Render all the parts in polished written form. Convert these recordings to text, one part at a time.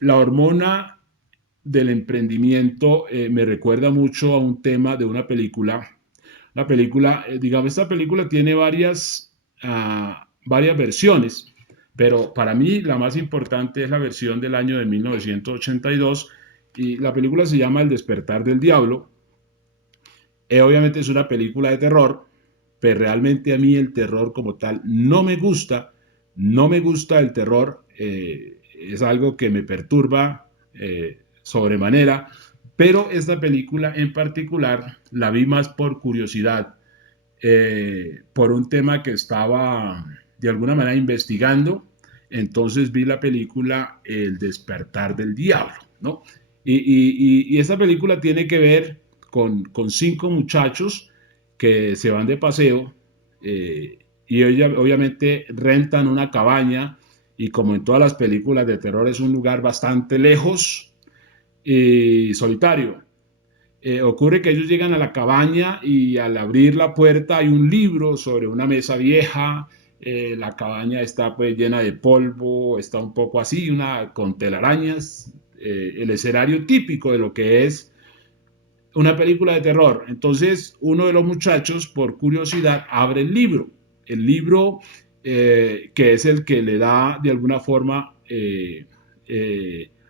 La hormona del emprendimiento me recuerda mucho a un tema de una película. La película, digamos, esta película tiene varias versiones, pero para mí la más importante es la versión del año de 1982 y la película se llama El despertar del diablo. Obviamente es una película de terror, pero realmente a mí el terror como tal no me gusta, no me gusta el terror, es algo que me perturba sobremanera, pero esta película en particular la vi más por curiosidad, por un tema que estaba de alguna manera investigando, entonces vi la película El despertar del diablo, ¿no? Y esta película tiene que ver con cinco muchachos que se van de paseo y obviamente rentan una cabaña y como en todas las películas de terror es un lugar bastante lejos y solitario. Ocurre que ellos llegan a la cabaña y al abrir la puerta hay un libro sobre una mesa vieja. La cabaña está pues llena de polvo, está un poco así, con telarañas, el escenario típico de lo que es una película de terror. Entonces uno de los muchachos, por curiosidad, abre el libro que es el que le da de alguna forma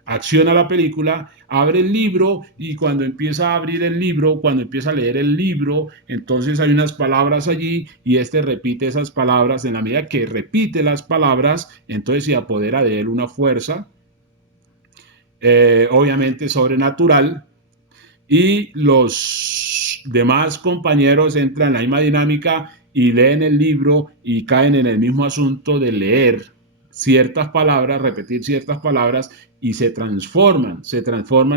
acción a la película, abre el libro y cuando empieza a abrir el libro, cuando empieza a leer el libro, entonces hay unas palabras allí y este repite esas palabras. En la medida que repite las palabras, entonces se apodera de él una fuerza, obviamente sobrenatural, y los demás compañeros entran en la misma dinámica y leen el libro y caen en el mismo asunto de leer ciertas palabras, repetir ciertas palabras y se transforman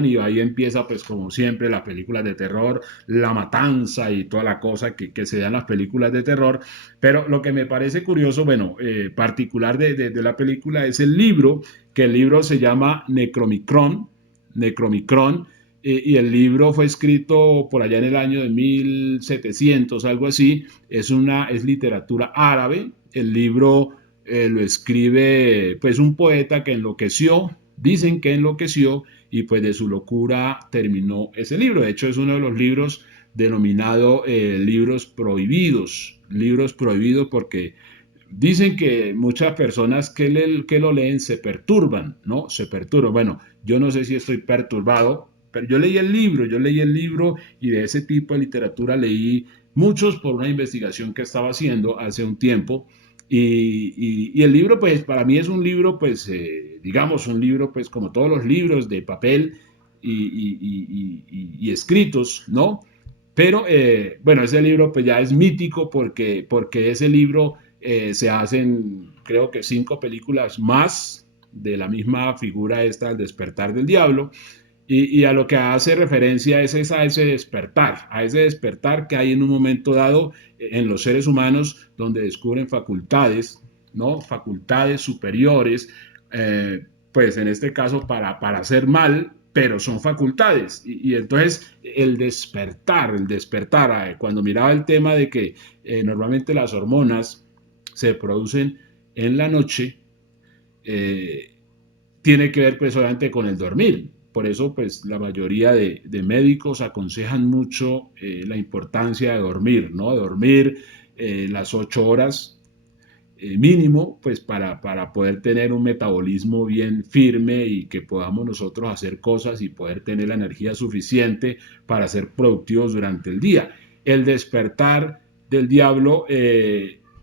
y ahí empieza pues como siempre las películas de terror, la matanza y toda la cosa que se da en las películas de terror, pero lo que me parece curioso, bueno, particular de la película es el libro, que el libro se llama Necromicron, y el libro fue escrito por allá en el año de 1700, algo así. Es literatura árabe. El libro lo escribe pues un poeta que enloqueció, dicen que enloqueció y pues de su locura terminó ese libro. De hecho es uno de los libros denominado libros prohibidos porque dicen que muchas personas que lo leen se perturban, ¿no? Se perturban. Bueno, yo no sé si estoy perturbado, pero yo leí el libro y de ese tipo de literatura leí muchos por una investigación que estaba haciendo hace un tiempo. Y el libro, pues, para mí es un libro, pues, digamos, un libro, pues, como todos los libros de papel y escritos, ¿no? Pero bueno, ese libro pues ya es mítico porque ese libro se hacen creo que cinco películas más de la misma figura esta, El despertar del diablo, y a lo que hace referencia es a ese despertar que hay en un momento dado en los seres humanos donde descubren facultades, ¿no? Facultades superiores, pues en este caso para hacer mal, pero son facultades. Y entonces el despertar, cuando miraba el tema de que normalmente las hormonas se producen en la noche, eh, tiene que ver pues obviamente con el dormir. Por eso pues la mayoría de médicos aconsejan mucho la importancia de dormir, ¿no? Dormir las 8 horas mínimo, pues para poder tener un metabolismo bien firme y que podamos nosotros hacer cosas y poder tener la energía suficiente para ser productivos durante el día. El despertar del diablo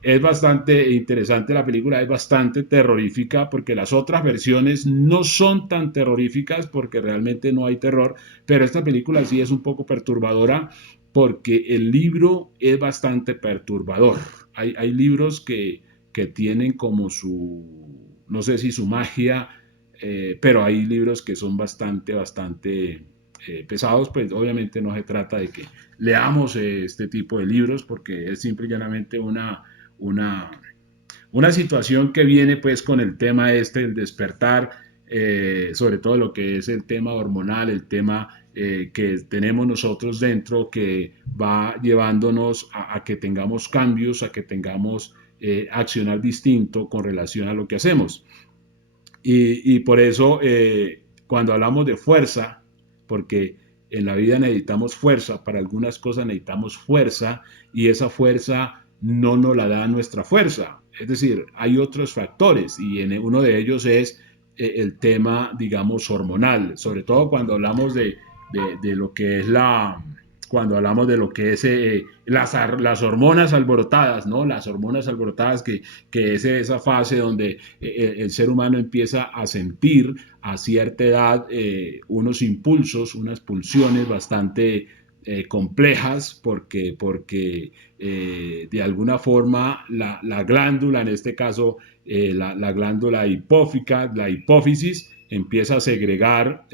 es bastante interesante, la película es bastante terrorífica porque las otras versiones no son tan terroríficas porque realmente no hay terror, pero esta película sí es un poco perturbadora porque el libro es bastante perturbador. Hay libros que tienen como no sé si su magia, pero hay libros que son bastante pesados, pues obviamente no se trata de que leamos este tipo de libros porque es simple y llanamente una, una situación que viene pues con el tema este, el despertar, sobre todo lo que es el tema hormonal, el tema que tenemos nosotros dentro, que va llevándonos a que tengamos cambios, a que tengamos accionar distinto con relación a lo que hacemos. Y por eso, cuando hablamos de fuerza, porque en la vida necesitamos fuerza, para algunas cosas necesitamos fuerza, y esa fuerza no nos la da nuestra fuerza. Es decir, hay otros factores, y uno de ellos es el tema, digamos, hormonal, sobre todo cuando hablamos de lo que es cuando hablamos de lo que es las hormonas alborotadas, ¿no? Las hormonas alborotadas, que es esa fase donde el ser humano empieza a sentir a cierta edad unos impulsos, unas pulsiones bastante complejas, porque de alguna forma la glándula, en este caso la glándula hipófica, la hipófisis, empieza a segregar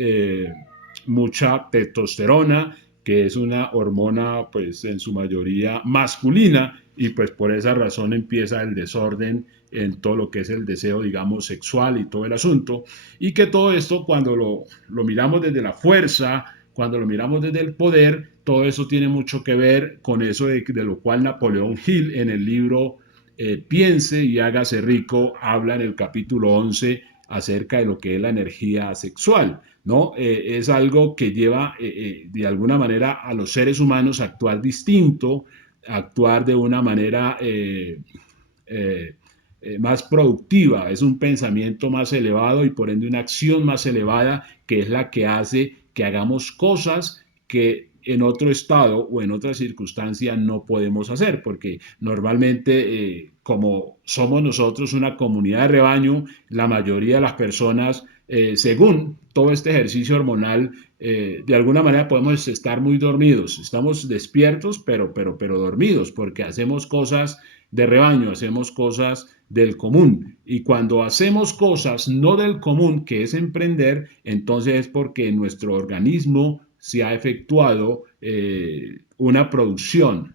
mucha testosterona, que es una hormona pues en su mayoría masculina, y pues por esa razón empieza el desorden en todo lo que es el deseo, digamos, sexual y todo el asunto, y que todo esto cuando lo miramos desde la fuerza, cuando lo miramos desde el poder, todo eso tiene mucho que ver con eso de lo cual Napoleón Hill en el libro Piense y hágase rico habla en el capítulo 11 acerca de lo que es la energía sexual, ¿no? Es algo que lleva de alguna manera a los seres humanos a actuar distinto, a actuar de una manera eh, más productiva, es un pensamiento más elevado y por ende una acción más elevada que es la que hace que hagamos cosas que en otro estado o en otra circunstancia no podemos hacer, porque normalmente como somos nosotros una comunidad de rebaño, la mayoría de las personas, según todo este ejercicio hormonal, de alguna manera podemos estar muy dormidos, estamos despiertos pero dormidos, porque hacemos cosas de rebaño, hacemos cosas del común. Y cuando hacemos cosas no del común, que es emprender, entonces es porque en nuestro organismo se ha efectuado una producción,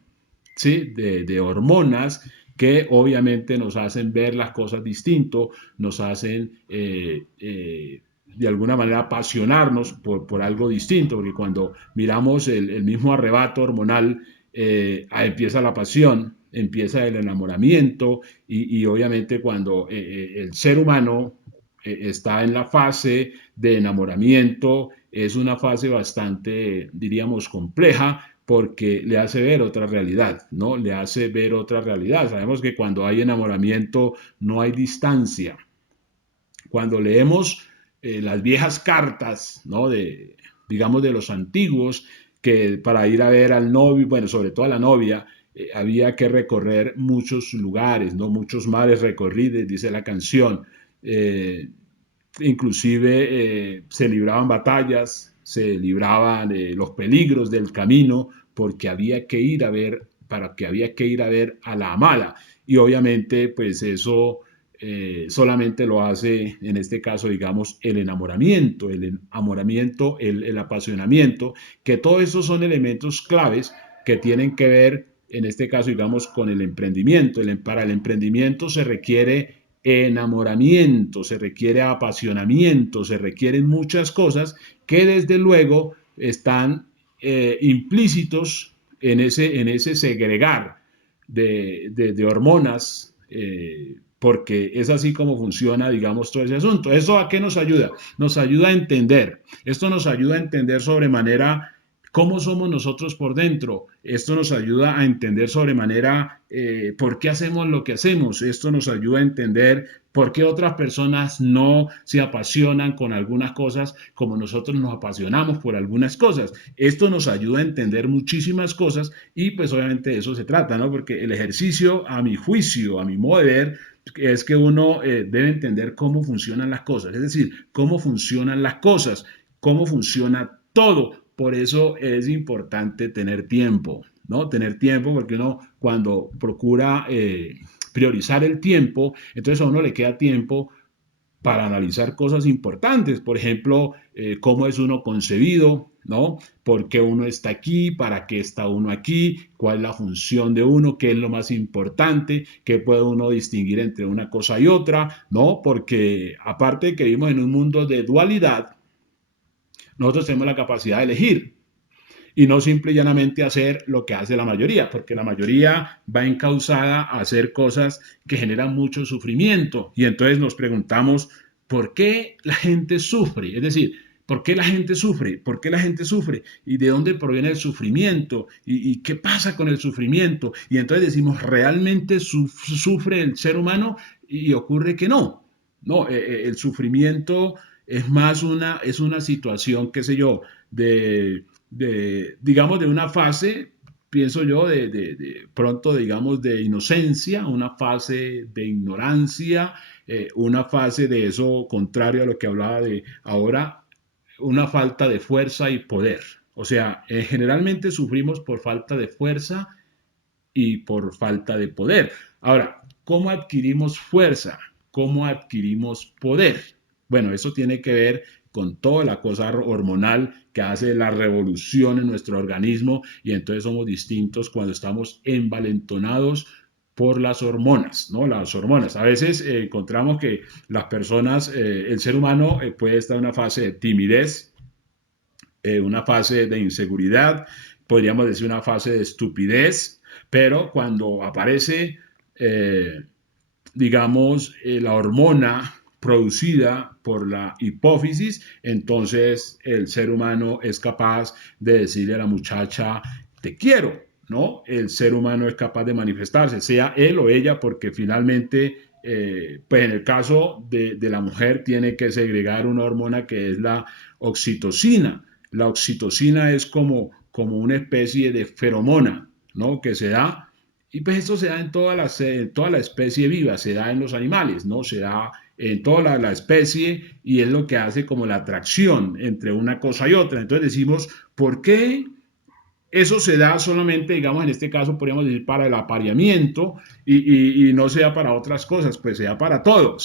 ¿sí? de hormonas que obviamente nos hacen ver las cosas distinto, nos hacen de alguna manera apasionarnos por algo distinto, porque cuando miramos el mismo arrebato hormonal, empieza la pasión, empieza el enamoramiento y obviamente cuando el ser humano está en la fase de enamoramiento, es una fase bastante, diríamos, compleja porque le hace ver otra realidad, ¿no? Le hace ver otra realidad. Sabemos que cuando hay enamoramiento no hay distancia. Cuando leemos las viejas cartas, ¿no? Digamos, de los antiguos, que para ir a ver al novio, bueno, sobre todo a la novia, había que recorrer muchos lugares, ¿no? Muchos mares recorridos, dice la canción. Eh, Inclusive se libraban batallas, se libraban los peligros del camino, porque había que ir a ver, para que había que ir a ver a la amada. Y obviamente, pues eso solamente lo hace, en este caso, digamos, el apasionamiento, que todos esos son elementos claves que tienen que ver, en este caso, digamos, con el emprendimiento. Para el emprendimiento se requiere enamoramiento, se requiere apasionamiento, se requieren muchas cosas que desde luego están implícitos en ese segregar de hormonas, porque es así como funciona, digamos, todo ese asunto. ¿Eso a qué nos ayuda? Nos ayuda a entender. Esto nos ayuda a entender sobremanera cómo somos nosotros por dentro. Esto nos ayuda a entender sobremanera por qué hacemos lo que hacemos. Esto nos ayuda a entender por qué otras personas no se apasionan con algunas cosas como nosotros nos apasionamos por algunas cosas. Esto nos ayuda a entender muchísimas cosas y pues obviamente de eso se trata, ¿no? Porque el ejercicio, a mi juicio, a mi modo de ver, es que uno debe entender cómo funcionan las cosas, es decir, cómo funcionan las cosas, cómo funciona todo. Por eso es importante tener tiempo, ¿no? Tener tiempo porque uno cuando procura priorizar el tiempo, entonces a uno le queda tiempo para analizar cosas importantes, por ejemplo, cómo es uno concebido, ¿no? ¿Por qué uno está aquí? ¿Para qué está uno aquí? ¿Cuál es la función de uno? ¿Qué es lo más importante? ¿Qué puede uno distinguir entre una cosa y otra? ¿No? Porque aparte de que vivimos en un mundo de dualidad, nosotros tenemos la capacidad de elegir y no simple y llanamente hacer lo que hace la mayoría, porque la mayoría va encauzada a hacer cosas que generan mucho sufrimiento y entonces nos preguntamos, ¿por qué la gente sufre? Es decir, ¿por qué la gente sufre? ¿Por qué la gente sufre? ¿Y de dónde proviene el sufrimiento? ¿Y qué pasa con el sufrimiento? Y entonces decimos, ¿realmente sufre el ser humano? Y ocurre que no. No, el sufrimiento es una situación, qué sé yo, digamos, de una fase, pienso yo, de pronto, digamos, de inocencia, una fase de ignorancia, una fase de eso contrario a lo que hablaba de ahora, una falta de fuerza y poder. O sea, generalmente sufrimos por falta de fuerza y por falta de poder. Ahora, ¿cómo adquirimos fuerza? ¿Cómo adquirimos poder? Bueno, eso tiene que ver con toda la cosa hormonal que hace la revolución en nuestro organismo y entonces somos distintos cuando estamos envalentonados por las hormonas, ¿no? Las hormonas. A veces encontramos que las personas, el ser humano puede estar en una fase de timidez, una fase de inseguridad, podríamos decir una fase de estupidez, pero cuando aparece, eh, digamos, la hormona producida por la hipófisis, entonces el ser humano es capaz de decirle a la muchacha, te quiero, ¿no? El ser humano es capaz de manifestarse, sea él o ella, porque finalmente, pues en el caso de la mujer tiene que segregar una hormona que es la oxitocina. La oxitocina es como una especie de feromona, ¿no? Que se da y pues esto se da en toda la especie viva, se da en los animales, ¿no? Se da en toda la especie y es lo que hace como la atracción entre una cosa y otra. Entonces decimos, ¿por qué eso se da solamente, digamos, en este caso podríamos decir para el apareamiento y no sea para otras cosas? Pues sea para todo,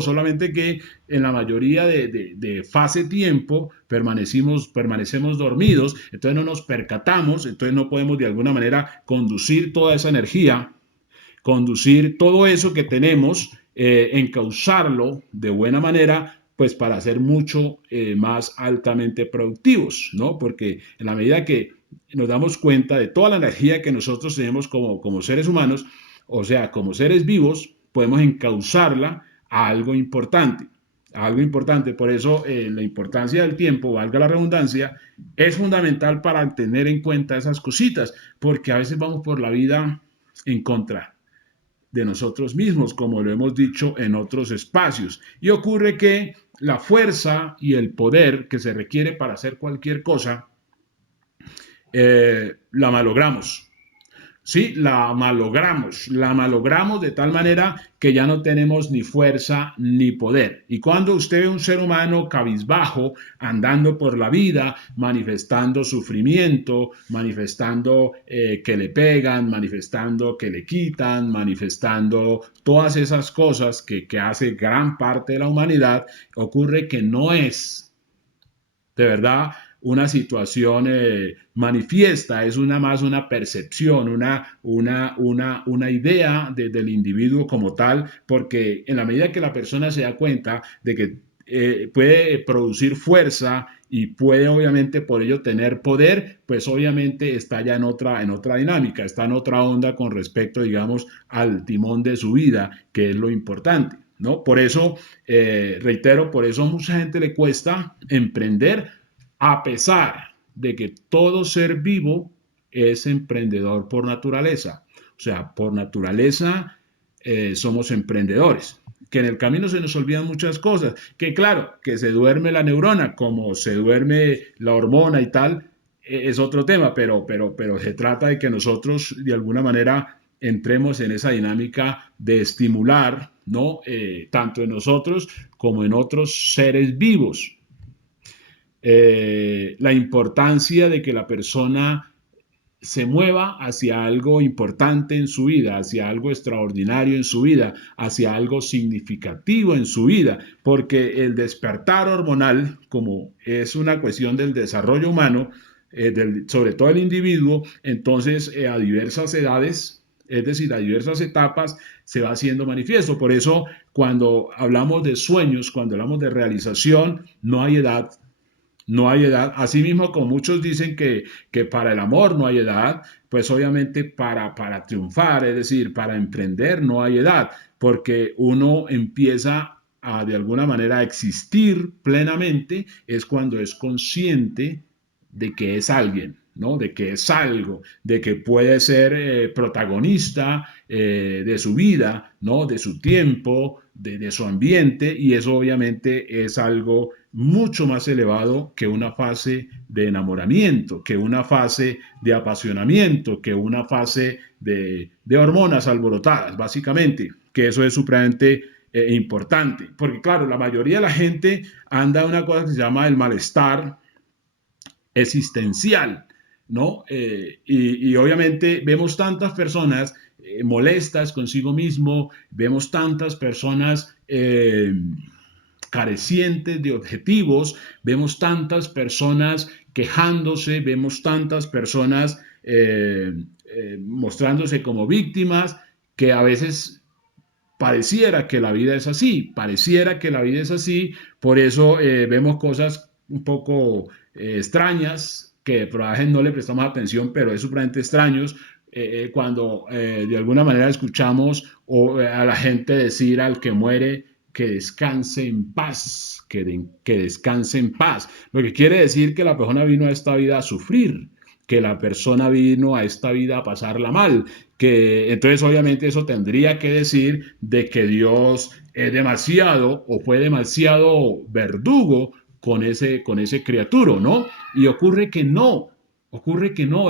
solamente que en la mayoría de fase tiempo permanecemos dormidos, entonces no nos percatamos, entonces no podemos de alguna manera conducir toda esa energía, conducir todo eso que tenemos, encauzarlo de buena manera, pues para ser mucho más altamente productivos, ¿no? Porque en la medida que nos damos cuenta de toda la energía que nosotros tenemos como seres humanos, o sea, como seres vivos, podemos encauzarla a algo importante. Algo importante, por eso la importancia del tiempo, valga la redundancia, es fundamental para tener en cuenta esas cositas, porque a veces vamos por la vida en contra de nosotros mismos, como lo hemos dicho en otros espacios. Y ocurre que la fuerza y el poder que se requiere para hacer cualquier cosa, la malogramos. Sí, la malogramos de tal manera que ya no tenemos ni fuerza ni poder. Y cuando usted ve un ser humano cabizbajo, andando por la vida, manifestando sufrimiento, manifestando que le pegan, manifestando que le quitan, manifestando todas esas cosas que hace gran parte de la humanidad, ocurre que no es de verdad una situación manifiesta, es más una percepción, una idea del individuo como tal, porque en la medida que la persona se da cuenta de que puede producir fuerza y puede obviamente por ello tener poder, pues obviamente está ya en otra dinámica, está en otra onda con respecto, digamos, al timón de su vida, que es lo importante. ¿No? Por eso, reitero, por eso a mucha gente le cuesta emprender, a pesar de que todo ser vivo es emprendedor por naturaleza. O sea, por naturaleza somos emprendedores. Que en el camino se nos olvidan muchas cosas. Que claro, que se duerme la neurona, como se duerme la hormona y tal, es otro tema, pero se trata de que nosotros de alguna manera entremos en esa dinámica de estimular, ¿no? Tanto en nosotros como en otros seres vivos. La importancia de que la persona se mueva hacia algo importante en su vida, hacia algo extraordinario en su vida, hacia algo significativo en su vida, porque el despertar hormonal, como es una cuestión del desarrollo humano, sobre todo el individuo, entonces a diversas edades, es decir, a diversas etapas, se va haciendo manifiesto. Por eso, cuando hablamos de sueños, cuando hablamos de realización, no hay edad, no hay edad. Asimismo, como muchos dicen que para el amor no hay edad, pues obviamente para triunfar, es decir, para emprender no hay edad, porque uno empieza de alguna manera existir plenamente es cuando es consciente de que es alguien, ¿no? De que es algo, de que puede ser protagonista de su vida, ¿no? De su tiempo, de su ambiente, y eso obviamente es algo mucho más elevado que una fase de enamoramiento, que una fase de apasionamiento, que una fase de hormonas alborotadas, básicamente, que eso es supremamente importante, porque claro, la mayoría de la gente anda a una cosa que se llama el malestar existencial, ¿no? Y obviamente vemos tantas personas molestas consigo mismo, vemos tantas personas carecientes de objetivos, vemos tantas personas quejándose, vemos tantas personas mostrándose como víctimas, que a veces pareciera que la vida es así, pareciera que la vida es así, por eso vemos cosas un poco extrañas, que probablemente no le prestamos atención, pero es supremamente extraños, cuando de alguna manera escuchamos a la gente decir al que muere que descanse en paz, que descanse en paz, lo que quiere decir que la persona vino a esta vida a sufrir, que la persona vino a esta vida a pasarla mal, que entonces obviamente eso tendría que decir de que Dios es demasiado o fue demasiado verdugo con ese criatura, ¿no? Y ocurre que no,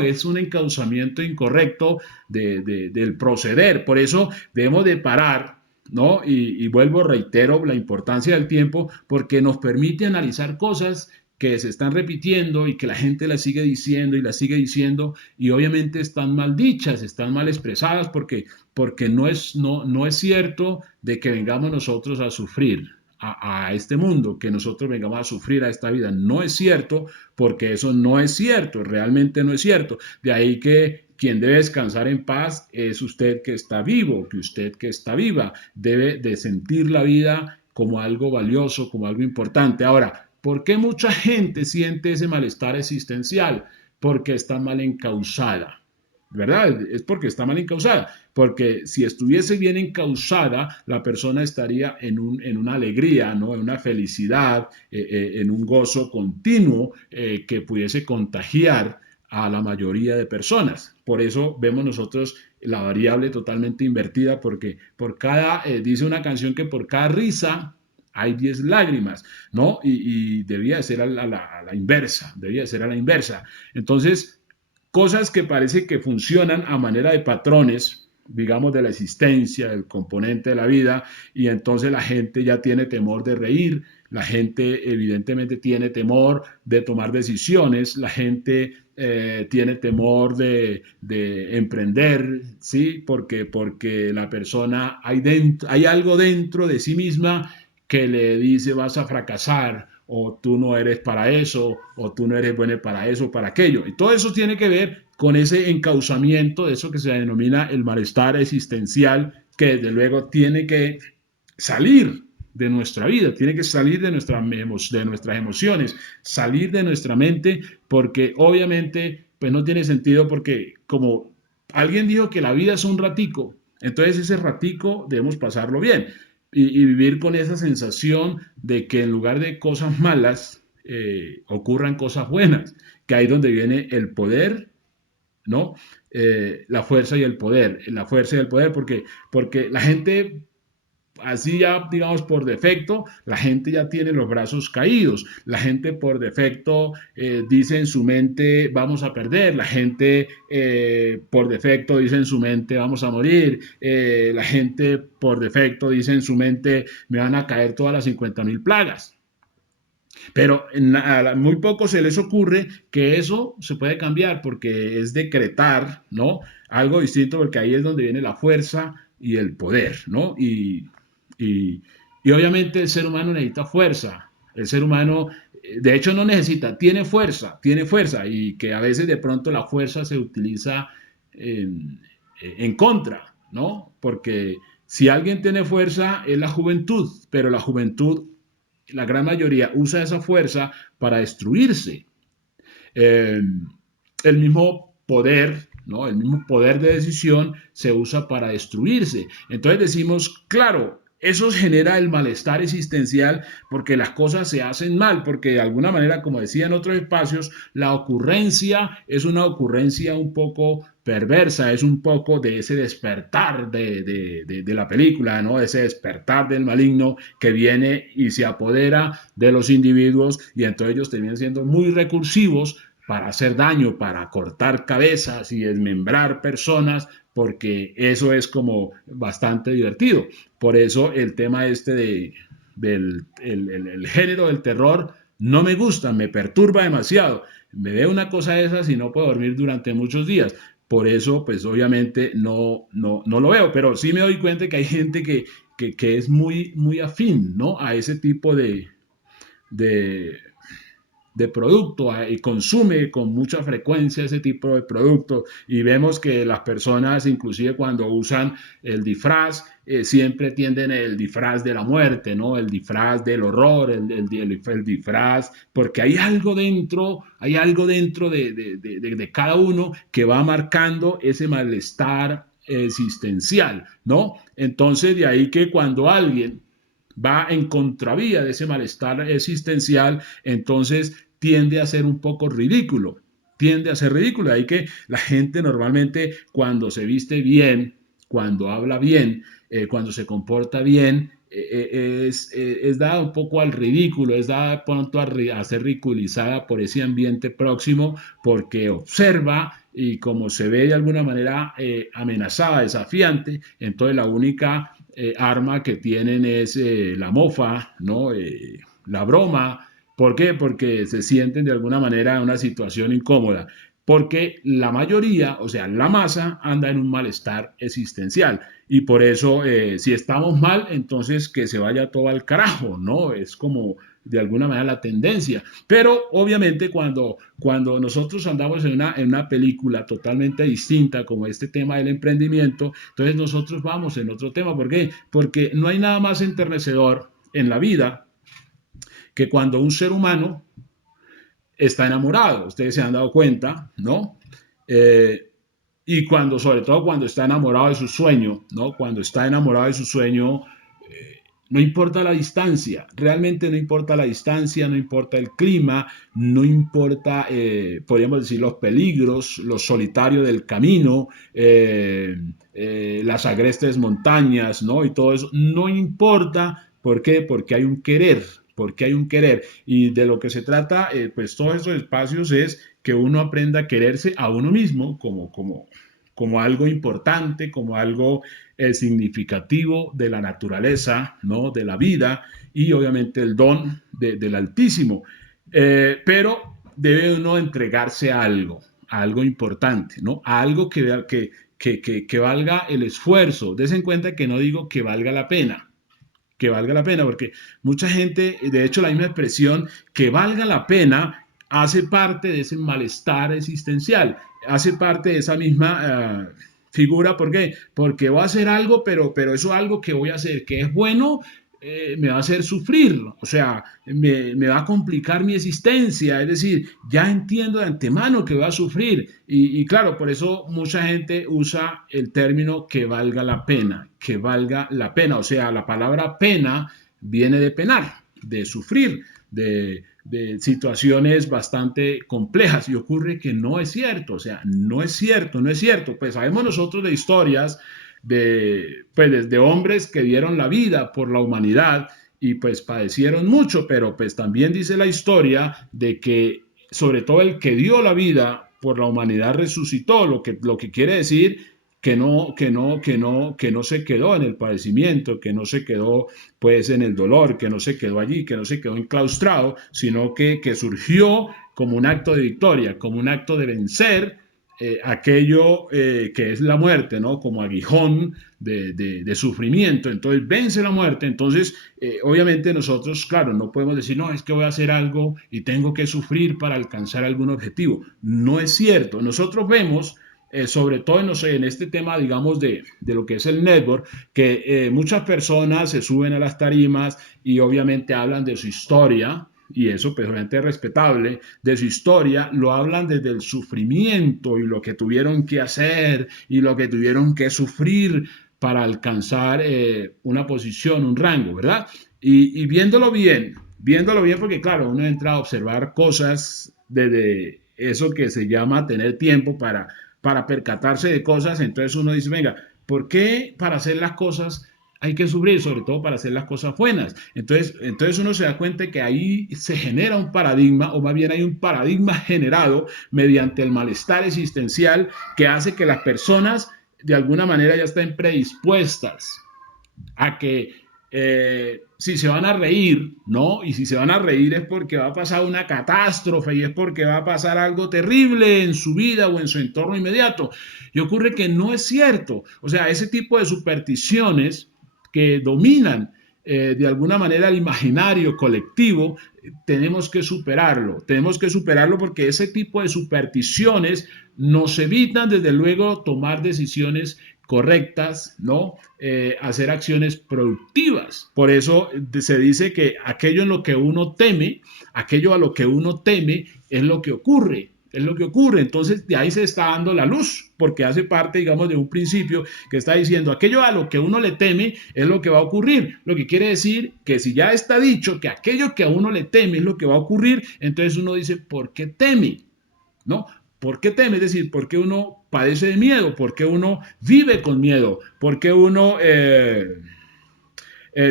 es un encauzamiento incorrecto del proceder, por eso debemos de parar, ¿no? Y vuelvo, reitero la importancia del tiempo porque nos permite analizar cosas que se están repitiendo y que la gente las sigue diciendo y las sigue diciendo y obviamente están mal dichas, están mal expresadas porque no es cierto de que vengamos nosotros a sufrir a este mundo, que nosotros vengamos a sufrir a esta vida. No es cierto porque eso no es cierto, realmente no es cierto. De ahí que quien debe descansar en paz es usted que está vivo, que usted que está viva, debe de sentir la vida como algo valioso, como algo importante. Ahora, ¿por qué mucha gente siente ese malestar existencial? Porque está mal encausada, ¿verdad? Es porque está mal encausada, porque si estuviese bien encausada, la persona estaría en una alegría, ¿no? En una felicidad, en un gozo continuo que pudiese contagiar a la mayoría de personas. Por eso vemos nosotros la variable totalmente invertida, porque por cada, dice una canción que por cada risa hay 10 lágrimas, ¿no? Y debía ser a la inversa, debía ser a la inversa. Entonces, cosas que parece que funcionan a manera de patrones, digamos, de la existencia, del componente de la vida, y entonces la gente ya tiene temor de reír, la gente evidentemente tiene temor de tomar decisiones, la gente tiene temor de emprender, ¿sí? Porque la persona, hay algo dentro de sí misma que le dice vas a fracasar, o tú no eres para eso, o tú no eres bueno para eso, para aquello. Y todo eso tiene que ver con ese encauzamiento de eso que se denomina el malestar existencial, que desde luego tiene que salir de nuestra vida, tiene que salir de nuestras emociones, salir de nuestra mente, porque obviamente pues no tiene sentido porque como alguien dijo que la vida es un ratico, entonces ese ratico debemos pasarlo bien y vivir con esa sensación de que en lugar de cosas malas ocurran cosas buenas, que ahí es donde viene el poder, ¿no? La fuerza y el poder, la fuerza y el poder, porque la gente así ya, digamos, por defecto, la gente ya tiene los brazos caídos, la gente por defecto dice en su mente vamos a perder, la gente por defecto dice en su mente vamos a morir, la gente por defecto dice en su mente me van a caer todas las 50.000 plagas. Pero a muy poco se les ocurre que eso se puede cambiar porque es decretar, ¿no? Algo distinto porque ahí es donde viene la fuerza y el poder, ¿no? Y, y obviamente el ser humano necesita fuerza. El ser humano, de hecho, no necesita, tiene fuerza y que a veces de pronto la fuerza se utiliza en contra, ¿no? Porque si alguien tiene fuerza es la juventud, pero la juventud la gran mayoría usa esa fuerza para destruirse. Eh, el mismo poder, ¿no? El mismo poder de decisión se usa para destruirse. Entonces decimos, claro, eso genera el malestar existencial porque las cosas se hacen mal, porque de alguna manera, como decía en otros espacios, la ocurrencia es una ocurrencia un poco perversa, es un poco de ese despertar de la película, ¿no? Ese despertar del maligno que viene y se apodera de los individuos y entonces ellos terminan siendo muy recursivos para hacer daño, para cortar cabezas y desmembrar personas, porque eso es como bastante divertido. Por eso el tema este del el género del terror no me gusta, me perturba demasiado. Me veo una cosa de esas y no puedo dormir durante muchos días. Por eso, pues obviamente no lo veo, pero sí me doy cuenta que hay gente que es muy afín, ¿no? A ese tipo de, de producto y consume con mucha frecuencia ese tipo de productos y vemos que las personas inclusive cuando usan el disfraz siempre tienden el disfraz de la muerte, ¿no? El disfraz del horror, el disfraz, porque hay algo dentro de cada uno que va marcando ese malestar existencial, ¿no? Entonces de ahí que cuando alguien va en contravía de ese malestar existencial, entonces tiende a ser un poco ridículo, tiende a ser ridículo. Ahí que la gente normalmente cuando se viste bien, cuando habla bien, cuando se comporta bien, es dada un poco al ridículo, es dada pronto a ser ridiculizada por ese ambiente próximo, porque observa y como se ve de alguna manera amenazada, desafiante, entonces la única arma que tienen es la mofa, ¿no? La broma. ¿Por qué? Porque se sienten de alguna manera en una situación incómoda. Porque la mayoría, o sea, la masa, anda en un malestar existencial. Y por eso, si estamos mal, entonces que se vaya todo al carajo, ¿no? Es como de alguna manera la tendencia. Pero obviamente cuando nosotros andamos en una película totalmente distinta, como este tema del emprendimiento, entonces nosotros vamos en otro tema. ¿Por qué? Porque no hay nada más enternecedor en la vida que cuando un ser humano está enamorado. Ustedes se han dado cuenta, ¿no? Eh, y cuando, sobre todo cuando está enamorado de su sueño, ¿no? Cuando está enamorado de su sueño, no importa la distancia, realmente no importa la distancia, no importa el clima, no importa, podríamos decir, los peligros, lo solitario del camino, las agrestes montañas, ¿no? Y todo eso, no importa. ¿Por qué? Porque hay un querer, porque hay un querer. Y de lo que se trata, pues todos estos espacios es que uno aprenda a quererse a uno mismo como algo importante, como algo significativo de la naturaleza, ¿no? De la vida y obviamente el don del Altísimo. Pero debe uno entregarse a algo importante, ¿no? A algo que valga el esfuerzo. Des en cuenta que no digo que valga la pena, porque mucha gente, de hecho la misma expresión que valga la pena hace parte de ese malestar existencial, hace parte de esa misma figura. ¿Por qué? Porque voy a hacer algo, pero eso algo que voy a hacer que es bueno, me va a hacer sufrir, o sea, me va a complicar mi existencia, es decir, ya entiendo de antemano que voy a sufrir y claro, por eso mucha gente usa el término que valga la pena, o sea, la palabra pena viene de penar, de sufrir, de situaciones bastante complejas y ocurre que no es cierto, o sea, no es cierto, no es cierto, pues sabemos nosotros de historias de hombres que dieron la vida por la humanidad y pues padecieron mucho, pero pues también dice la historia de que sobre todo el que dio la vida por la humanidad resucitó, lo que quiere decir que no se quedó en el padecimiento, que no se quedó pues en el dolor, que no se quedó allí, que no se quedó enclaustrado, sino que surgió como un acto de victoria, como un acto de vencer aquello que es la muerte, ¿no? Como aguijón de sufrimiento. Entonces vence la muerte. Entonces, obviamente nosotros, claro, no podemos decir, no, es que voy a hacer algo y tengo que sufrir para alcanzar algún objetivo. No es cierto. Nosotros vemos sobre todo no sé, en este tema, digamos, de lo que es el network, que muchas personas se suben a las tarimas y obviamente hablan de su historia, y eso pues obviamente es respetable, de su historia, lo hablan desde el sufrimiento y lo que tuvieron que hacer y lo que tuvieron que sufrir para alcanzar una posición, un rango, ¿verdad? Y viéndolo bien, porque claro, uno entra a observar cosas desde eso que se llama tener tiempo para percatarse de cosas, entonces uno dice, venga, ¿por qué para hacer las cosas hay que sufrir, sobre todo para hacer las cosas buenas? Entonces uno se da cuenta que ahí se genera un paradigma, o más bien hay un paradigma generado mediante el malestar existencial que hace que las personas de alguna manera ya estén predispuestas a que si se van a reír, ¿no? Y si se van a reír es porque va a pasar una catástrofe y es porque va a pasar algo terrible en su vida o en su entorno inmediato. Y ocurre que no es cierto. O sea, ese tipo de supersticiones que dominan de alguna manera el imaginario colectivo, tenemos que superarlo porque ese tipo de supersticiones nos evitan desde luego tomar decisiones correctas, ¿no? Hacer acciones productivas. Por eso se dice que aquello en lo que uno teme, aquello a lo que uno teme es lo que ocurre. Es lo que ocurre. Entonces, de ahí se está dando la luz, porque hace parte, digamos, de un principio que está diciendo aquello a lo que uno le teme es lo que va a ocurrir. Lo que quiere decir que si ya está dicho que aquello que a uno le teme es lo que va a ocurrir, entonces uno dice, ¿por qué teme? ¿No? ¿Por qué teme? Es decir, ¿por qué uno padece de miedo? ¿Por qué uno vive con miedo? ¿Por qué uno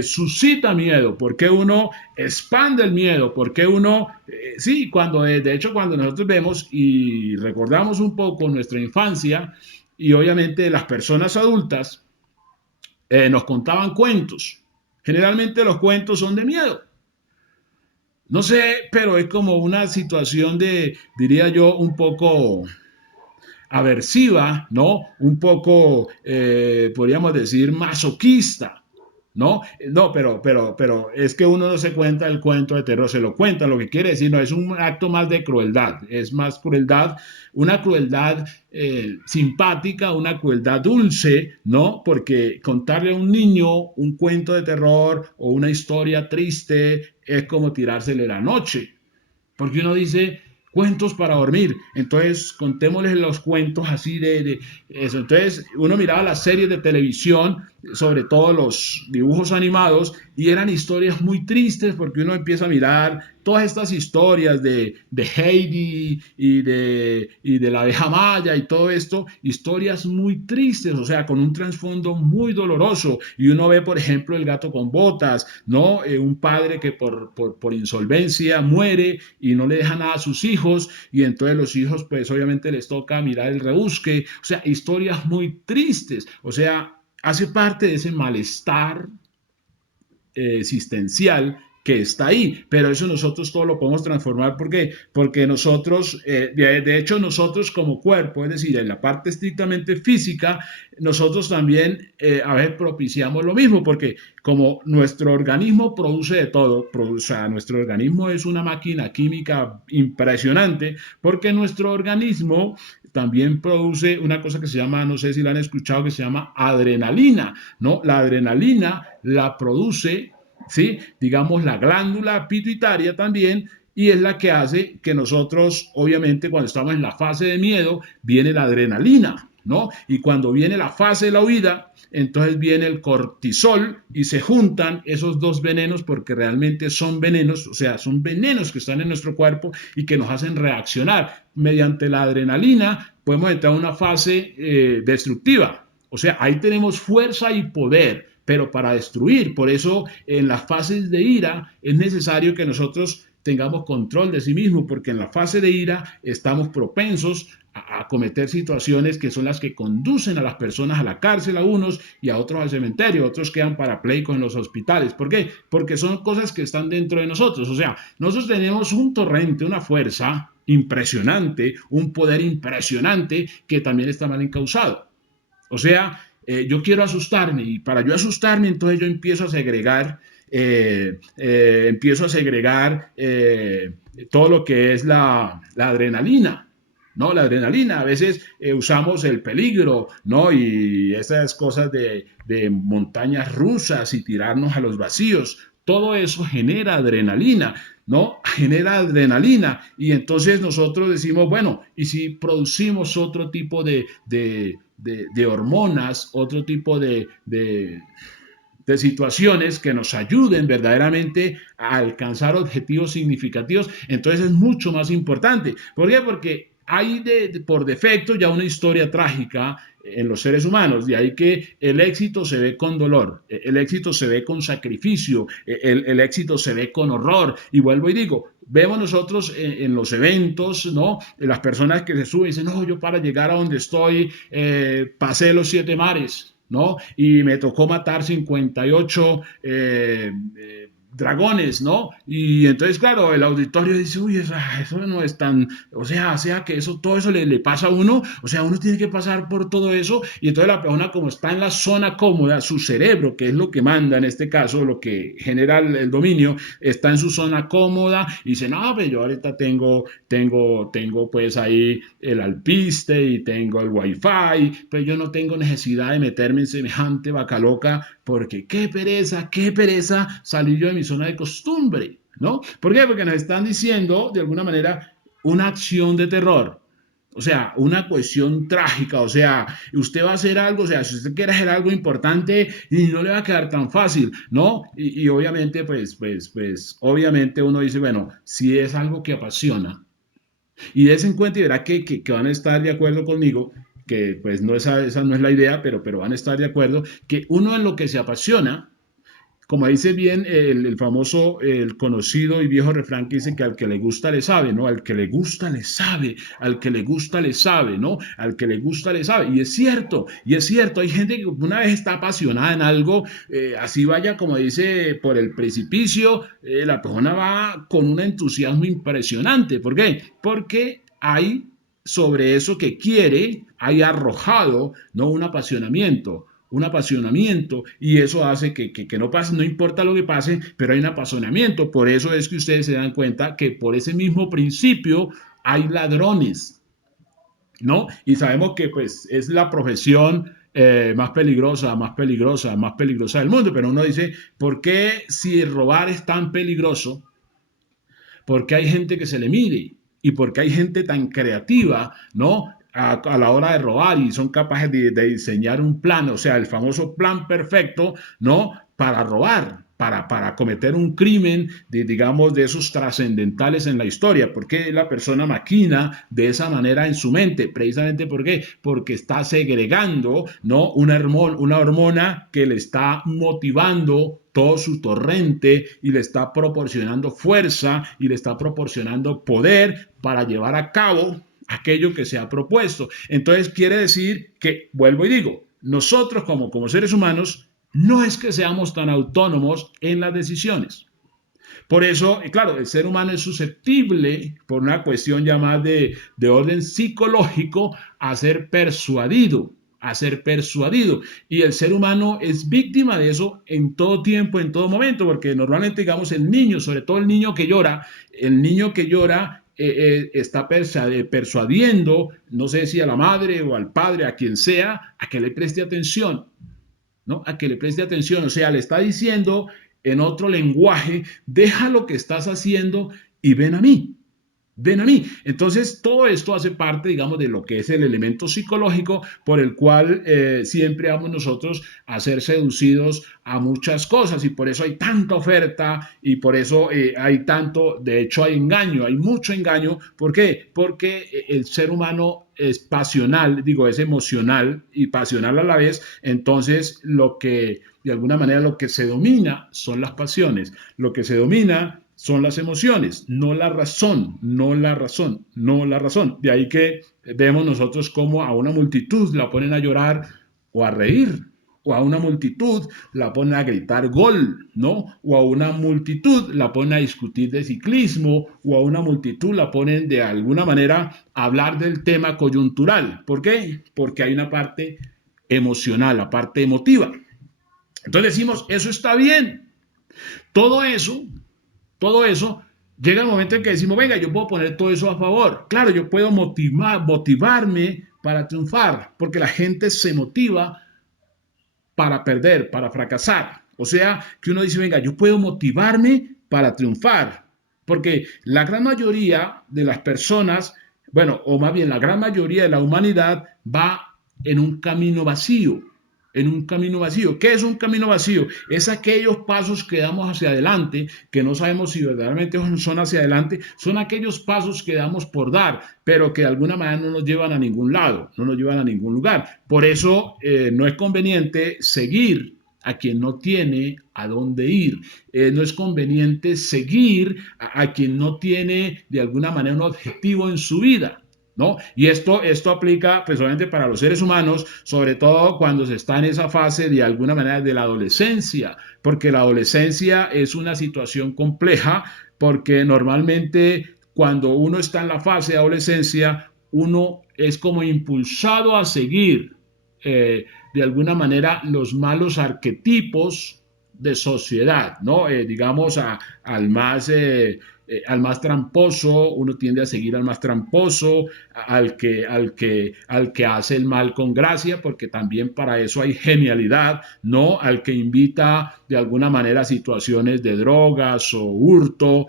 suscita miedo? ¿Por qué uno expande el miedo? ¿Por qué uno, sí, cuando de hecho cuando nosotros vemos y recordamos un poco nuestra infancia y obviamente las personas adultas nos contaban cuentos. Generalmente los cuentos son de miedo. No sé, pero es como una situación de, diría yo, un poco aversiva, ¿no? Un poco, podríamos decir, masoquista, ¿no? No, pero es que uno no se cuenta el cuento de terror, se lo cuenta, lo que quiere decir, no, es un acto más de crueldad, es más crueldad, una crueldad simpática, una crueldad dulce, ¿no? Porque contarle a un niño un cuento de terror o una historia triste es como tirársele la noche, porque uno dice cuentos para dormir, entonces contémosles los cuentos así de eso. Entonces uno miraba las series de televisión, sobre todo los dibujos animados, y eran historias muy tristes porque uno empieza a mirar todas estas historias de Heidi y de la abeja maya y todo esto, historias muy tristes, o sea, con un trasfondo muy doloroso. Y uno ve, por ejemplo, el gato con botas, ¿no? Un padre que por insolvencia muere y no le deja nada a sus hijos, y entonces los hijos, pues obviamente les toca mirar el rebusque, o sea, historias muy tristes, o sea, hace parte de ese malestar existencial que está ahí, pero eso nosotros todo lo podemos transformar porque nosotros, de hecho nosotros como cuerpo, es decir, en la parte estrictamente física, nosotros también a veces propiciamos lo mismo, porque como nuestro organismo produce de todo, o sea, nuestro organismo es una máquina química impresionante, porque nuestro organismo también produce una cosa que se llama, no sé si la han escuchado, que se llama adrenalina, ¿no? La adrenalina la produce, ¿sí? Digamos, la glándula pituitaria también, y es la que hace que nosotros, obviamente, cuando estamos en la fase de miedo, viene la adrenalina, ¿no? Y cuando viene la fase de la huida, entonces viene el cortisol y se juntan esos dos venenos porque realmente son venenos, o sea, son venenos que están en nuestro cuerpo y que nos hacen reaccionar. Mediante la adrenalina podemos entrar a una fase destructiva, o sea, ahí tenemos fuerza y poder, pero para destruir. Por eso en las fases de ira es necesario que nosotros tengamos control de sí mismo, porque en la fase de ira estamos propensos a cometer situaciones que son las que conducen a las personas a la cárcel, a unos, y a otros al cementerio, otros quedan parapléjicos en los hospitales. ¿Por qué? Porque son cosas que están dentro de nosotros. O sea, nosotros tenemos un torrente, una fuerza impresionante, un poder impresionante que también está mal encausado. O sea, yo quiero asustarme, y para yo asustarme, entonces yo empiezo a segregar todo lo que es la adrenalina. ¿No? La adrenalina, a veces usamos el peligro, ¿no? Y esas cosas de montañas rusas y tirarnos a los vacíos, todo eso genera adrenalina, ¿no? Genera adrenalina y entonces nosotros decimos, bueno, ¿y si producimos otro tipo de hormonas, otro tipo de situaciones que nos ayuden verdaderamente a alcanzar objetivos significativos? Entonces es mucho más importante. ¿Por qué? Porque hay por defecto ya una historia trágica en los seres humanos, de ahí que el éxito se ve con dolor, el éxito se ve con sacrificio, el éxito se ve con horror, y vuelvo y digo, vemos nosotros en los eventos, ¿no? Las personas que se suben y dicen, no, yo para llegar a donde estoy pasé los 7 mares, ¿no? Y me tocó matar 58 dragones, ¿no? Y entonces, claro, el auditorio dice, uy, eso no es tan, o sea que eso, todo eso le pasa a uno, o sea, uno tiene que pasar por todo eso, y entonces la persona como está en la zona cómoda, su cerebro, que es lo que manda en este caso, lo que genera el dominio, está en su zona cómoda, y dice, no, pues yo ahorita tengo pues ahí el alpiste, y tengo el wifi, pues yo no tengo necesidad de meterme en semejante vaca loca, porque qué pereza salir yo de mi zona de costumbre, ¿no? ¿Por qué? Porque nos están diciendo, de alguna manera, una acción de terror. O sea, una cuestión trágica, o sea, usted va a hacer algo, o sea, si usted quiere hacer algo importante y no le va a quedar tan fácil, ¿no? Y obviamente, pues, obviamente uno dice, bueno, si es algo que apasiona, y des en cuenta y verá que van a estar de acuerdo conmigo, que pues no esa no es la idea, pero van a estar de acuerdo, que uno en lo que se apasiona, como dice bien el famoso, el conocido y viejo refrán que dice que al que le gusta le sabe, ¿no? Al que le gusta le sabe, al que le gusta le sabe, ¿no? Al que le gusta le sabe. Y es cierto, hay gente que una vez está apasionada en algo, así vaya, como dice, por el precipicio, la persona va con un entusiasmo impresionante. ¿Por qué? Porque hay sobre eso que quiere, hay arrojado, ¿no? Un apasionamiento, y eso hace que no pase, no importa lo que pase, pero hay un apasionamiento. Por eso es que ustedes se dan cuenta que por ese mismo principio hay ladrones, ¿no? Y sabemos que pues es la profesión más peligrosa, más peligrosa, más peligrosa del mundo, pero uno dice, ¿por qué si robar es tan peligroso? ¿Por qué hay gente que se le mide? ¿Y por qué hay gente tan creativa, ¿no? A la hora de robar y son capaces de diseñar un plan, o sea, el famoso plan perfecto, ¿no? Para robar, para cometer un crimen, digamos, de esos trascendentales en la historia. ¿Por qué la persona maquina de esa manera en su mente? Precisamente ¿por qué? Porque está segregando, ¿no? Una hormona que le está motivando todo su torrente y le está proporcionando fuerza y le está proporcionando poder para llevar a cabo aquello que se ha propuesto. Entonces quiere decir que, vuelvo y digo, nosotros como seres humanos no es que seamos tan autónomos en las decisiones. Por eso, claro, el ser humano es susceptible, por una cuestión ya más de orden psicológico, a ser persuadido, a ser persuadido. Y el ser humano es víctima de eso en todo tiempo, en todo momento, porque normalmente, digamos, el niño, sobre todo el niño que llora está persuadiendo, no sé si a la madre o al padre, a quien sea, a que le preste atención, ¿no? A que le preste atención, o sea, le está diciendo en otro lenguaje, deja lo que estás haciendo y ven a mí. Ven a mí. Entonces, todo esto hace parte, digamos, de lo que es el elemento psicológico por el cual siempre vamos nosotros a ser seducidos a muchas cosas, y por eso hay tanta oferta y por eso hay tanto, de hecho hay engaño, hay mucho engaño. ¿Por qué? Porque el ser humano es pasional, digo, es emocional y pasional a la vez. Entonces, de alguna manera, lo que se domina son las pasiones, lo que se domina son las emociones, no la razón, no la razón, no la razón. De ahí que vemos nosotros cómo a una multitud la ponen a llorar o a reír, o a una multitud la ponen a gritar gol, ¿no? O a una multitud la ponen a discutir de ciclismo, o a una multitud la ponen de alguna manera a hablar del tema coyuntural. ¿Por qué? Porque hay una parte emocional, la parte emotiva. Entonces decimos, eso está bien. Todo eso todo eso, llega el momento en que decimos, venga, yo puedo poner todo eso a favor. Claro, yo puedo motivarme para triunfar, porque la gente se motiva para perder, para fracasar. O sea, que uno dice, venga, yo puedo motivarme para triunfar, porque la gran mayoría de las personas, bueno, o más bien la gran mayoría de la humanidad va en un camino vacío, en un camino vacío. ¿Qué es un camino vacío? Es aquellos pasos que damos hacia adelante, que no sabemos si verdaderamente son hacia adelante, son aquellos pasos que damos por dar, pero que de alguna manera no nos llevan a ningún lado, no nos llevan a ningún lugar. Por eso no es conveniente seguir a quien no tiene a dónde ir. No es conveniente seguir a quien no tiene de alguna manera un objetivo en su vida. ¿No? Y esto aplica pues obviamente para los seres humanos, sobre todo cuando se está en esa fase de alguna manera de la adolescencia, porque la adolescencia es una situación compleja, porque normalmente cuando uno está en la fase de adolescencia, uno es como impulsado a seguir de alguna manera los malos arquetipos de sociedad, ¿no? Digamos al más tramposo, uno tiende a seguir al más tramposo, al que hace el mal con gracia, porque también para eso hay genialidad, ¿no? Al que invita de alguna manera a situaciones de drogas o hurto,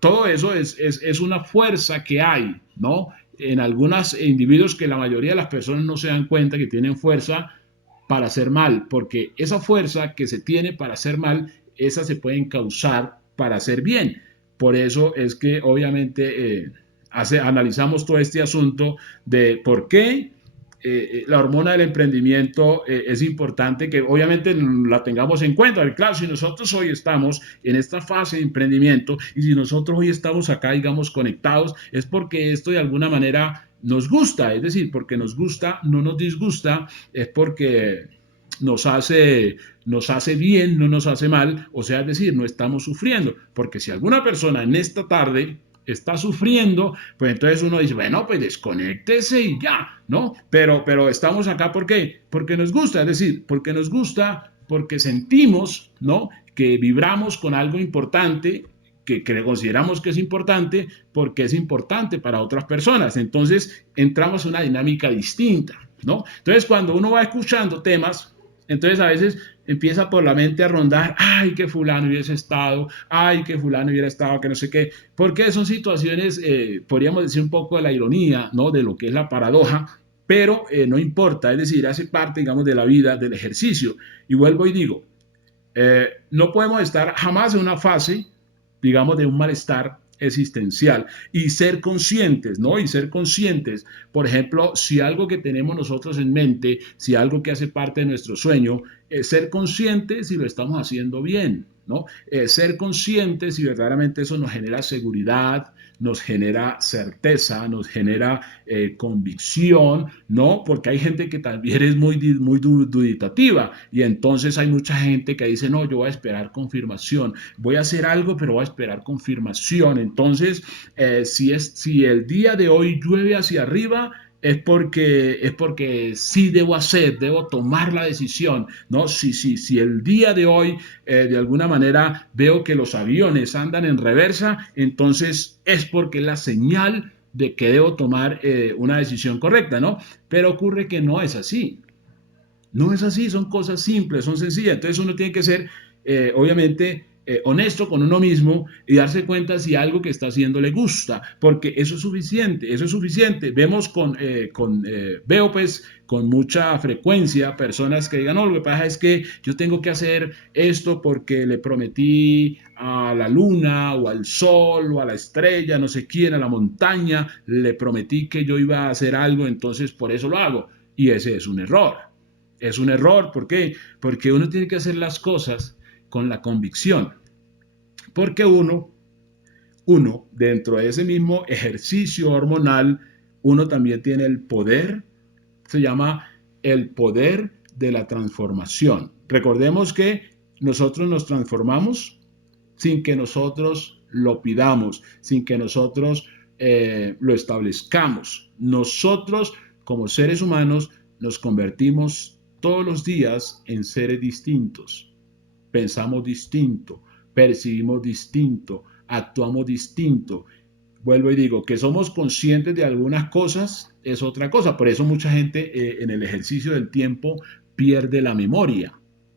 todo eso es una fuerza que hay, ¿no? En algunos individuos que la mayoría de las personas no se dan cuenta que tienen fuerza para hacer mal, porque esa fuerza que se tiene para hacer mal, esa se puede causar para hacer bien. Por eso es que obviamente analizamos todo este asunto de por qué la hormona del emprendimiento es importante que obviamente la tengamos en cuenta. Claro, si nosotros hoy estamos en esta fase de emprendimiento y si nosotros hoy estamos acá, digamos, conectados, es porque esto de alguna manera nos gusta, es decir, porque nos gusta, no nos disgusta, es porque nos hace bien, no nos hace mal, o sea, es decir, no estamos sufriendo, porque si alguna persona en esta tarde está sufriendo, pues entonces uno dice, bueno, pues desconéctese y ya, ¿no? Pero estamos acá, ¿por qué? Porque nos gusta, es decir, porque nos gusta, porque sentimos, ¿no? Que vibramos con algo importante, que consideramos que es importante, porque es importante para otras personas. Entonces, entramos en una dinámica distinta, ¿no? Entonces, cuando uno va escuchando temas, entonces a veces empieza por la mente a rondar, ay, que fulano hubiese estado, ay, que fulano hubiera estado, que no sé qué, porque son situaciones, podríamos decir un poco de la ironía, ¿no? De lo que es la paradoja, pero no importa, es decir, hace parte, digamos, de la vida, del ejercicio. Y vuelvo y digo, no podemos estar jamás en una fase, digamos, de un malestar existencial y ser conscientes, ¿no? Y ser conscientes, por ejemplo, si algo que tenemos nosotros en mente, si algo que hace parte de nuestro sueño, ser conscientes si lo estamos haciendo bien, ¿no? Ser conscientes si verdaderamente eso nos genera seguridad, nos genera certeza, nos genera convicción, ¿no? Porque hay gente que también es muy duditativa y entonces hay mucha gente que dice, no, yo voy a esperar confirmación, voy a hacer algo, pero voy a esperar confirmación. Entonces, si el día de hoy llueve hacia arriba, es porque sí debo hacer, debo tomar la decisión, ¿no? Si el día de hoy de alguna manera veo que los aviones andan en reversa, entonces es porque es la señal de que debo tomar una decisión correcta, ¿no? Pero ocurre que no es así. No es así, son cosas simples, son sencillas. Entonces uno tiene que ser, obviamente, honesto con uno mismo y darse cuenta si algo que está haciendo le gusta, porque eso es suficiente, eso es suficiente. Veo pues con mucha frecuencia personas que digan, no, lo que pasa es que yo tengo que hacer esto porque le prometí a la luna o al sol o a la estrella, no sé quién, a la montaña, le prometí que yo iba a hacer algo, entonces por eso lo hago. Y ese es un error. Es un error, ¿por qué? Porque uno tiene que hacer las cosas con la convicción, porque uno dentro de ese mismo ejercicio hormonal, uno también tiene el poder, se llama el poder de la transformación. Recordemos que nosotros nos transformamos sin que nosotros lo pidamos, sin que nosotros lo establezcamos. Nosotros, como seres humanos, nos convertimos todos los días en seres distintos. Pensamos distinto, percibimos distinto, actuamos distinto. Vuelvo y digo, que somos conscientes de algunas cosas es otra cosa. Por eso mucha gente en el ejercicio del tiempo pierde la memoria.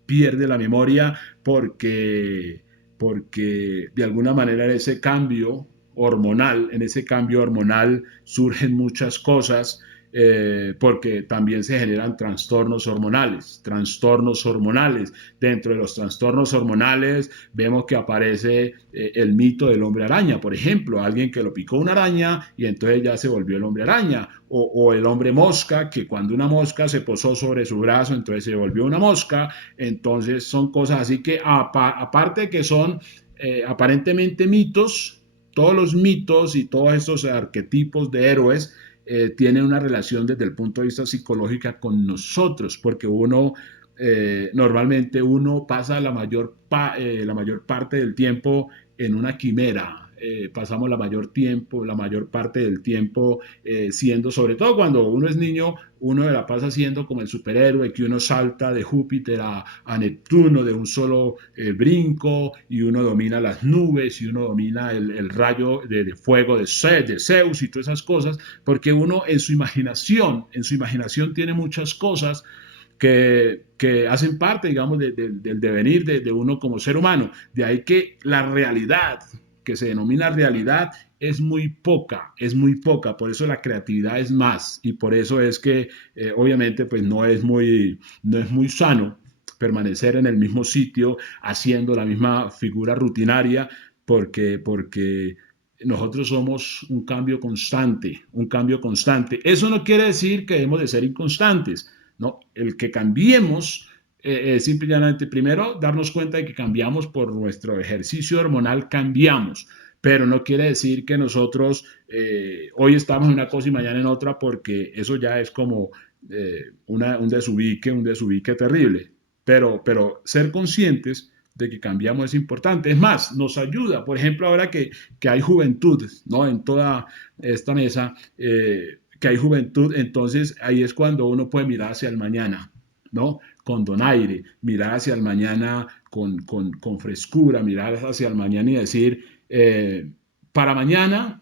pierde la memoria porque de alguna manera en ese cambio hormonal surgen muchas cosas, porque también se generan trastornos hormonales. Dentro de los trastornos hormonales vemos que aparece el mito del hombre araña, por ejemplo, alguien que lo picó una araña y entonces ya se volvió el hombre araña, o el hombre mosca, que cuando una mosca se posó sobre su brazo, entonces se volvió una mosca. Entonces son cosas así que aparte de que son aparentemente mitos, todos los mitos y todos estos arquetipos de héroes tienen una relación desde el punto de vista psicológico con nosotros, porque normalmente uno pasa la mayor parte del tiempo en una quimera. Pasamos la mayor parte del tiempo siendo, sobre todo cuando uno es niño, uno la pasa siendo como el superhéroe, que uno salta de Júpiter a Neptuno de un solo brinco, y uno domina las nubes, y uno domina el rayo de fuego de Zeus y todas esas cosas, porque uno en su imaginación tiene muchas cosas que hacen parte, digamos, del devenir de uno como ser humano. De ahí que la realidad, que se denomina realidad, es muy poca, por eso la creatividad es más, y por eso es que obviamente pues no es muy sano permanecer en el mismo sitio haciendo la misma figura rutinaria, porque nosotros somos un cambio constante. Eso no quiere decir que debemos de ser inconstantes, ¿no? El que cambiemos simplemente, primero, darnos cuenta de que cambiamos por nuestro ejercicio hormonal, cambiamos, pero no quiere decir que nosotros hoy estamos en una cosa y mañana en otra, porque eso ya es como un desubique terrible. Pero ser conscientes de que cambiamos es importante. Es más, nos ayuda, por ejemplo, ahora que hay juventud, ¿no? En toda esta mesa, que hay juventud, entonces ahí es cuando uno puede mirar hacia el mañana, ¿no? Con donaire, mirar hacia el mañana con frescura, mirar hacia el mañana y decir, para mañana,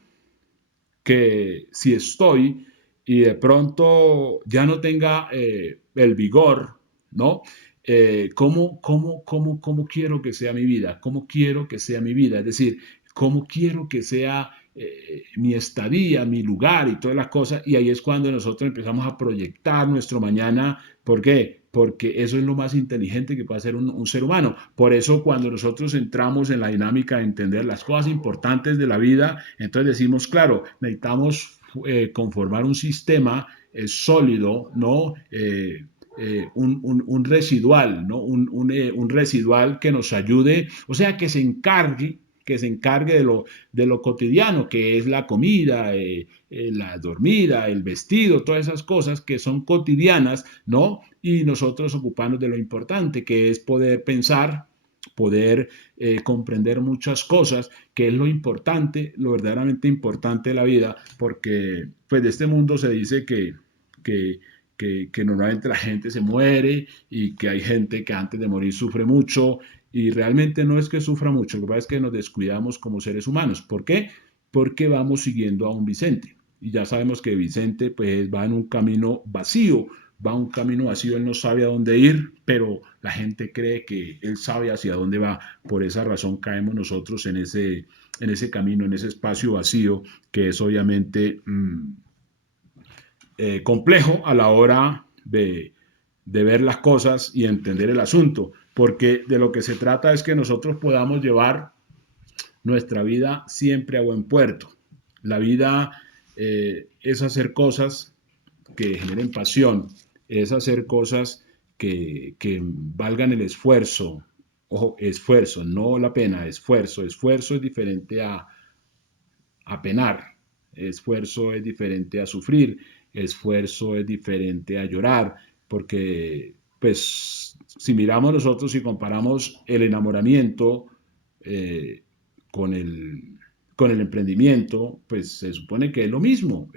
que si estoy y de pronto ya no tenga el vigor, ¿no? ¿Cómo quiero que sea mi vida? ¿Cómo quiero que sea mi vida? Es decir, ¿cómo quiero que sea mi estadía, mi lugar y todas las cosas? Y ahí es cuando nosotros empezamos a proyectar nuestro mañana. ¿Por qué? Porque eso es lo más inteligente que puede hacer un ser humano. Por eso cuando nosotros entramos en la dinámica de entender las cosas importantes de la vida, entonces decimos, claro, necesitamos conformar un sistema sólido, ¿no? Un residual, ¿no? Un residual que nos ayude, o sea, que se encargue de lo cotidiano, que es la comida, la dormida, el vestido, todas esas cosas que son cotidianas, ¿no? Y nosotros ocuparnos de lo importante, que es poder pensar, poder comprender muchas cosas, que es lo importante, lo verdaderamente importante de la vida, porque pues de este mundo se dice que, que normalmente la gente se muere, y que hay gente que antes de morir sufre mucho, y realmente no es que sufra mucho, lo que pasa es que nos descuidamos como seres humanos. ¿Por qué? Porque vamos siguiendo a un Vicente, y ya sabemos que Vicente pues va en un camino vacío, él no sabe a dónde ir, pero la gente cree que él sabe hacia dónde va. Por esa razón caemos nosotros en ese camino, en ese espacio vacío, que es obviamente complejo a la hora de ver las cosas y entender el asunto, porque de lo que se trata es que nosotros podamos llevar nuestra vida siempre a buen puerto. La vida es hacer cosas que generen pasión, es hacer cosas que valgan el esfuerzo. Ojo, esfuerzo, no la pena, esfuerzo. Esfuerzo es diferente a penar, esfuerzo es diferente a sufrir, esfuerzo es diferente a llorar, porque pues si miramos nosotros y comparamos el enamoramiento eh, con con el emprendimiento, pues se supone que es lo mismo,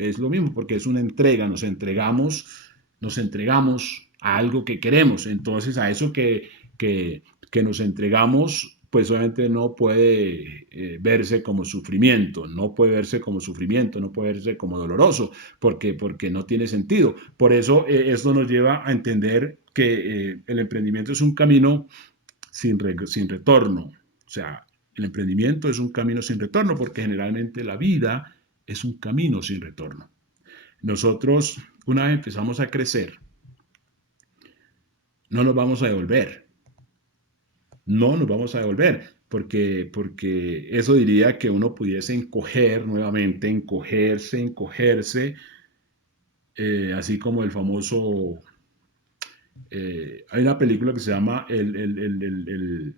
porque es una entrega, nos entregamos a algo que queremos. Entonces a eso que nos entregamos, pues obviamente no puede verse como sufrimiento, no puede verse como sufrimiento, no puede verse como doloroso, porque no tiene sentido. Por eso esto nos lleva a entender que el emprendimiento es un camino sin retorno. O sea, el emprendimiento es un camino sin retorno porque generalmente la vida es un camino sin retorno. Nosotros, una vez empezamos a crecer, no nos vamos a devolver. No nos vamos a devolver, porque eso diría que uno pudiese encoger nuevamente, encogerse, así como el famoso, hay una película que se llama el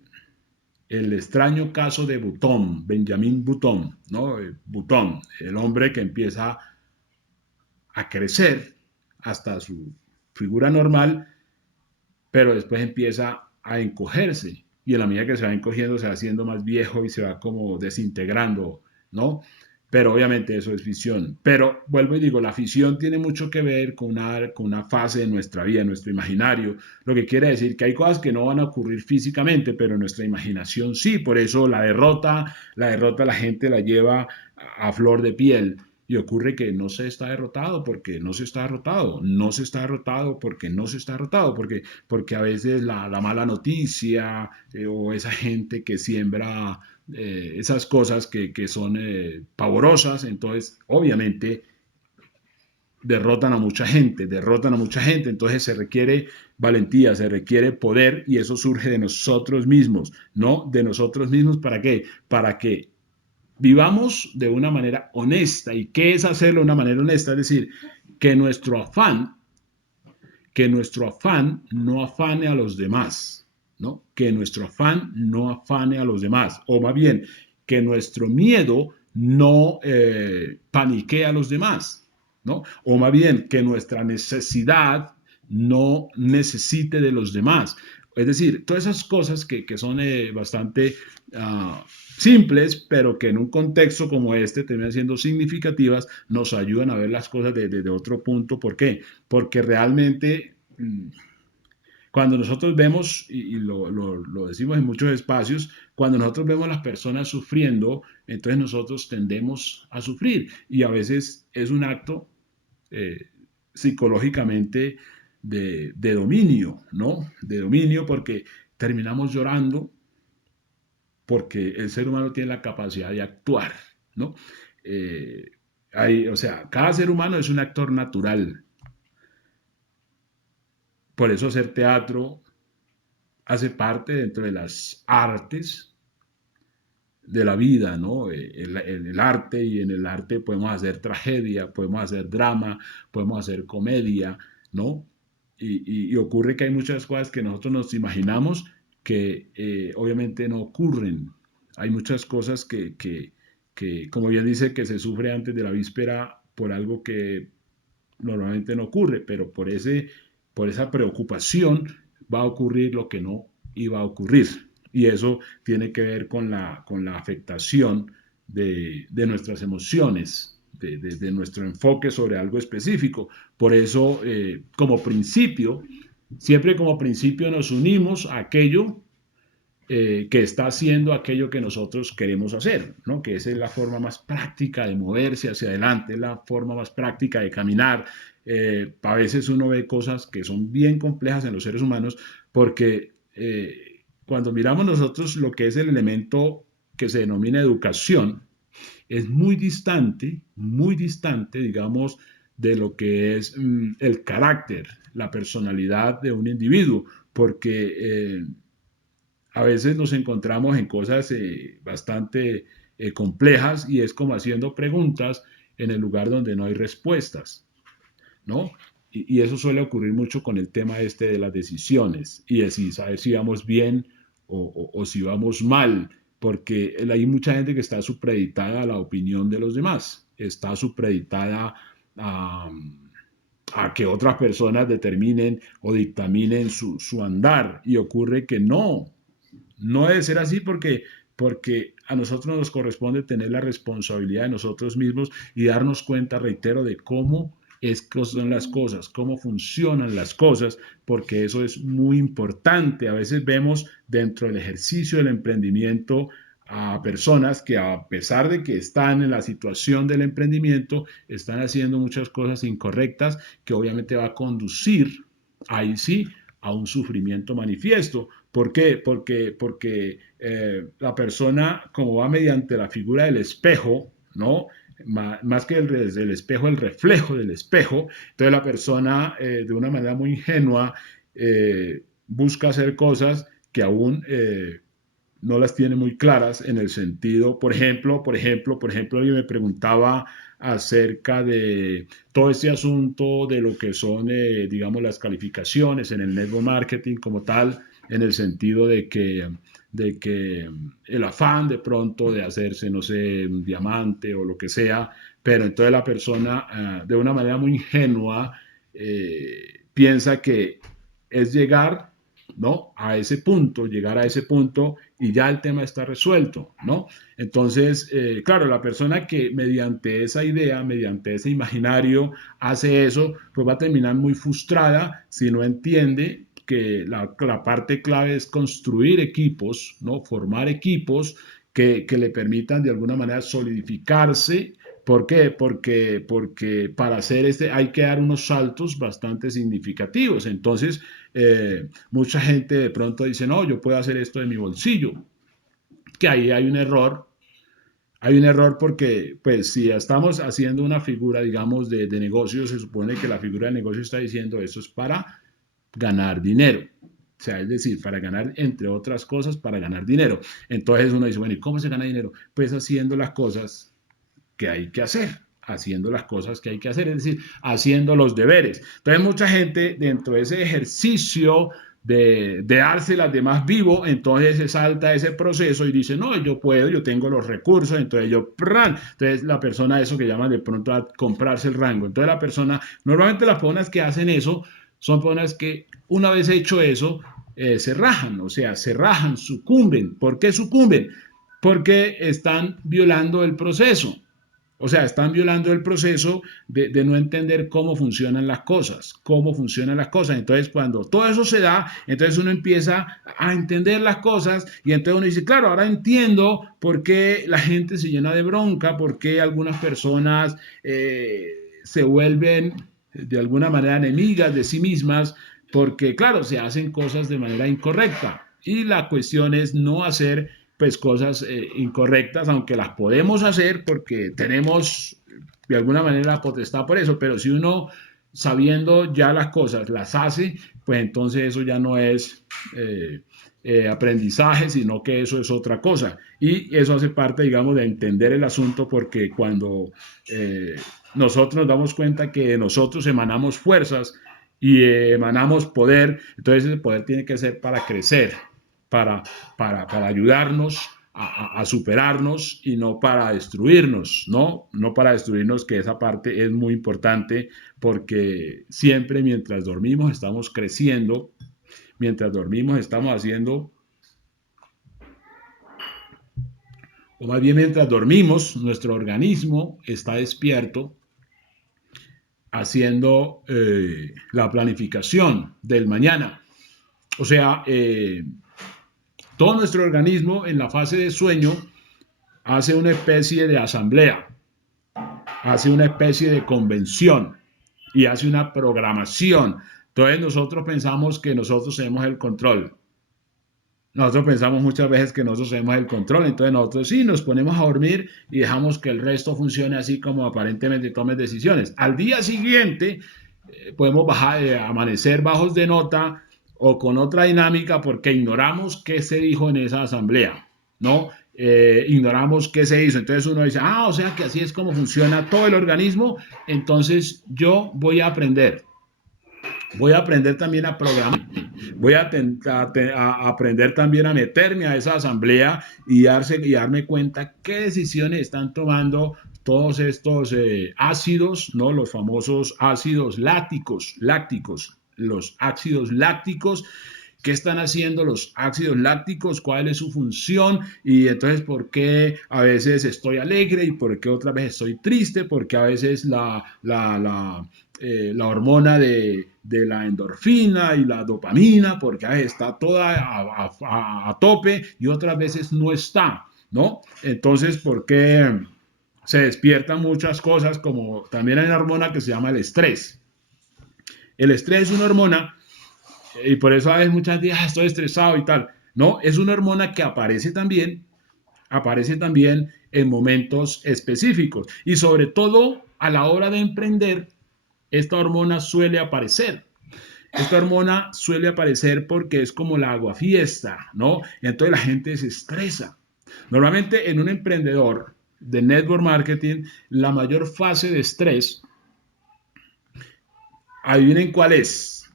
extraño caso de Butón, Benjamin Butón, ¿no? Butón, el hombre que empieza a crecer hasta su figura normal, pero después empieza a encogerse y en la medida que se va encogiendo se va haciendo más viejo y se va como desintegrando, ¿no? Pero obviamente eso es ficción. Pero vuelvo y digo, la ficción tiene mucho que ver con una fase de nuestra vida, nuestro imaginario, lo que quiere decir que hay cosas que no van a ocurrir físicamente, pero en nuestra imaginación sí, por eso la derrota la gente la lleva a flor de piel. Y ocurre que no se está derrotado porque no se está derrotado, no se está derrotado porque no se está derrotado, porque a veces la mala noticia o esa gente que siembra esas cosas que son pavorosas, entonces obviamente derrotan a mucha gente, entonces se requiere valentía, se requiere poder y eso surge de nosotros mismos, ¿no? De nosotros mismos, ¿para qué? Para que vivamos de una manera honesta. ¿Y qué es hacerlo de una manera honesta? Es decir, que que nuestro afán no afane a los demás, ¿no? Que nuestro afán no afane a los demás, o más bien, que nuestro miedo no paniquee a los demás, ¿no? O más bien, que nuestra necesidad no necesite de los demás. Es decir, todas esas cosas que son bastante simples, pero que en un contexto como este terminan siendo significativas, nos ayudan a ver las cosas desde otro punto. ¿Por qué? Porque realmente cuando nosotros vemos, y lo decimos en muchos espacios, cuando nosotros vemos a las personas sufriendo, entonces nosotros tendemos a sufrir. Y a veces es un acto eh, psicológicamente de dominio, ¿no? De dominio porque terminamos llorando porque el ser humano tiene la capacidad de actuar, ¿no? Eh, o sea, cada ser humano es un actor natural. Por eso hacer teatro hace parte dentro de las artes de la vida, ¿no? El arte, y en el arte podemos hacer tragedia, podemos hacer drama, podemos hacer comedia, ¿no? Y ocurre que hay muchas cosas que nosotros nos imaginamos que obviamente no ocurren. Hay muchas cosas como bien dice, que se sufre antes de la víspera por algo que normalmente no ocurre, pero por esa preocupación va a ocurrir lo que no iba a ocurrir. Y eso tiene que ver con la afectación de nuestras emociones, de nuestro enfoque sobre algo específico. Por eso, como principio, siempre como principio nos unimos a aquello que está haciendo aquello que nosotros queremos hacer, ¿no? Que esa es la forma más práctica de moverse hacia adelante, es la forma más práctica de caminar. A veces uno ve cosas que son bien complejas en los seres humanos porque cuando miramos nosotros lo que es el elemento que se denomina educación, es muy distante, digamos, de lo que es el carácter, la personalidad de un individuo, porque a veces nos encontramos en cosas bastante complejas y es como haciendo preguntas en el lugar donde no hay respuestas, ¿no? Y eso suele ocurrir mucho con el tema este de las decisiones y de saber si vamos bien o si vamos mal, porque hay mucha gente que está supeditada a la opinión de los demás, está supeditada a, a que otras personas determinen o dictaminen su andar y ocurre que no debe ser así porque a nosotros nos corresponde tener la responsabilidad de nosotros mismos y darnos cuenta, reitero, de cómo son las cosas, cómo funcionan las cosas, porque eso es muy importante. A veces vemos dentro del ejercicio del emprendimiento a personas que a pesar de que están en la situación del emprendimiento, están haciendo muchas cosas incorrectas que obviamente va a conducir, ahí sí, a un sufrimiento manifiesto. ¿Por qué? Porque la persona, como va mediante la figura del espejo, ¿no? Más que el espejo, el reflejo del espejo, entonces la persona de una manera muy ingenua busca hacer cosas que aún no las tiene muy claras en el sentido, alguien me preguntaba acerca de todo este asunto de lo que son, digamos, las calificaciones en el network marketing como tal, en el sentido de que el afán de pronto de hacerse, no sé, un diamante o lo que sea, pero entonces la persona de una manera muy ingenua piensa que es llegar, ¿no? Llegar a ese punto y ya el tema está resuelto, ¿no? Entonces, claro, la persona que mediante esa idea, mediante ese imaginario hace eso, pues va a terminar muy frustrada si no entiende que la parte clave es construir equipos, ¿no? Formar equipos que le permitan de alguna manera solidificarse. ¿Por qué? Porque para hacer hay que dar unos saltos bastante significativos. Entonces, mucha gente de pronto dice, no, yo puedo hacer esto de mi bolsillo, que ahí hay un error. Hay un error porque, pues, si estamos haciendo una figura, digamos, de negocio, se supone que la figura de negocio está diciendo eso es para ganar dinero. O sea, es decir, para ganar, entre otras cosas, para ganar dinero. Entonces uno dice, bueno, ¿y cómo se gana dinero? Pues haciendo las cosas que hay que hacer, haciendo las cosas que hay que hacer, es decir, haciendo los deberes. Entonces mucha gente dentro de ese ejercicio de dárselas de más vivo, entonces se salta ese proceso y dice, no, yo puedo, yo tengo los recursos, entonces yo, ¡pran! Entonces la persona, eso que llaman de pronto a comprarse el rango. Entonces la persona, normalmente las personas que hacen eso, son personas que una vez hecho eso, se rajan, o sea, se rajan, sucumben. ¿Por qué sucumben? Porque están violando el proceso. O sea, están violando el proceso de no entender cómo funcionan las cosas, cómo funcionan las cosas. Entonces, cuando todo eso se da, entonces uno empieza a entender las cosas y entonces uno dice, claro, ahora entiendo por qué la gente se llena de bronca, por qué algunas personas se vuelven de alguna manera enemigas de sí mismas, porque, claro, se hacen cosas de manera incorrecta. Y la cuestión es no hacer pues cosas incorrectas, aunque las podemos hacer porque tenemos de alguna manera la potestad por eso, pero si uno sabiendo ya las cosas las hace, pues entonces eso ya no es aprendizaje, sino que eso es otra cosa. Y eso hace parte, digamos, de entender el asunto porque cuando nosotros nos damos cuenta que nosotros emanamos fuerzas y emanamos poder, entonces ese poder tiene que ser para crecer, para, para ayudarnos a superarnos y no para destruirnos, ¿no? No para destruirnos, que esa parte es muy importante porque siempre mientras dormimos estamos creciendo, mientras dormimos estamos haciendo, o más bien mientras dormimos, nuestro organismo está despierto haciendo la planificación del mañana. O sea, todo nuestro organismo en la fase de sueño hace una especie de asamblea, hace una especie de convención y hace una programación. Entonces nosotros pensamos que nosotros tenemos el control. Nosotros pensamos muchas veces que nosotros tenemos el control, entonces nosotros sí nos ponemos a dormir y dejamos que el resto funcione así como aparentemente tome decisiones. Al día siguiente podemos amanecer bajos de nota o con otra dinámica porque ignoramos qué se dijo en esa asamblea, ¿no? Ignoramos qué se hizo. Entonces uno dice, o sea que así es como funciona todo el organismo, entonces yo voy a aprender también a programar, voy a aprender también a meterme a esa asamblea y darme cuenta qué decisiones están tomando todos estos ácidos, ¿no? Los famosos ácidos lácticos, los ácidos lácticos. ¿Qué están haciendo los ácidos lácticos? ¿Cuál es su función? Y entonces, ¿por qué a veces estoy alegre y por qué otra vez estoy triste? Porque a veces la hormona de la endorfina y la dopamina, porque está toda a tope y otras veces no está, ¿no? Entonces, ¿por qué se despiertan muchas cosas? Como también hay una hormona que se llama el estrés. El estrés es una hormona Y por eso a veces muchas veces estoy estresado y tal. No, es una hormona que aparece también en momentos específicos. Y sobre todo a la hora de emprender, esta hormona suele aparecer. Esta hormona suele aparecer porque es como la aguafiesta, ¿no? Y entonces la gente se estresa. Normalmente en un emprendedor de network marketing, la mayor fase de estrés, adivinen cuál es.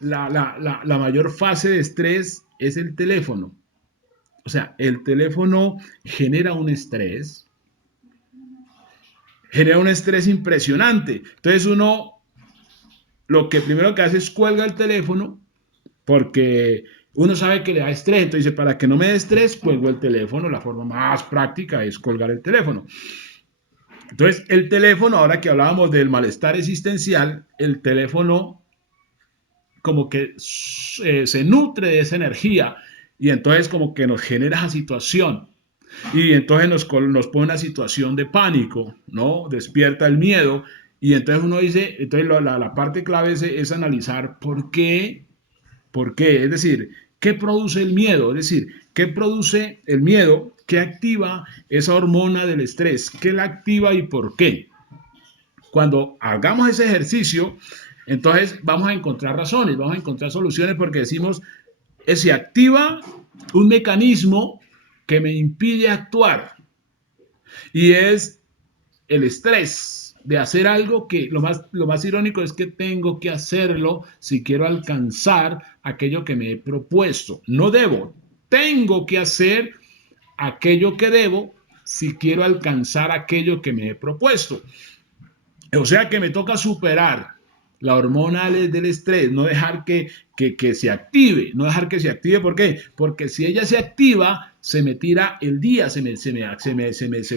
La mayor fase de estrés es el teléfono. O sea, el teléfono genera un estrés impresionante. Entonces uno lo que primero que hace es cuelga el teléfono porque uno sabe que le da estrés. Entonces dice, para que no me dé estrés, cuelgo el teléfono. La forma más práctica es colgar el teléfono. Entonces, el teléfono, ahora que hablábamos del malestar existencial, el teléfono como que se nutre de esa energía y entonces como que nos genera esa situación. Y entonces nos pone una situación de pánico, ¿no? Despierta el miedo y entonces uno dice, entonces la parte clave es analizar por qué, es decir, qué produce el miedo, es decir, qué produce el miedo, qué activa esa hormona del estrés, qué la activa y por qué. Cuando hagamos ese ejercicio, entonces vamos a encontrar razones, vamos a encontrar soluciones porque decimos, se activa un mecanismo que me impide actuar y es el estrés de hacer algo que lo más irónico es que tengo que hacerlo si quiero alcanzar aquello que me he propuesto. No debo, tengo que hacer aquello que debo si quiero alcanzar aquello que me he propuesto. O sea que me toca superar la hormona del estrés, no dejar que se active, no dejar que se active, ¿por qué? Porque si ella se activa, se me tira el día, se me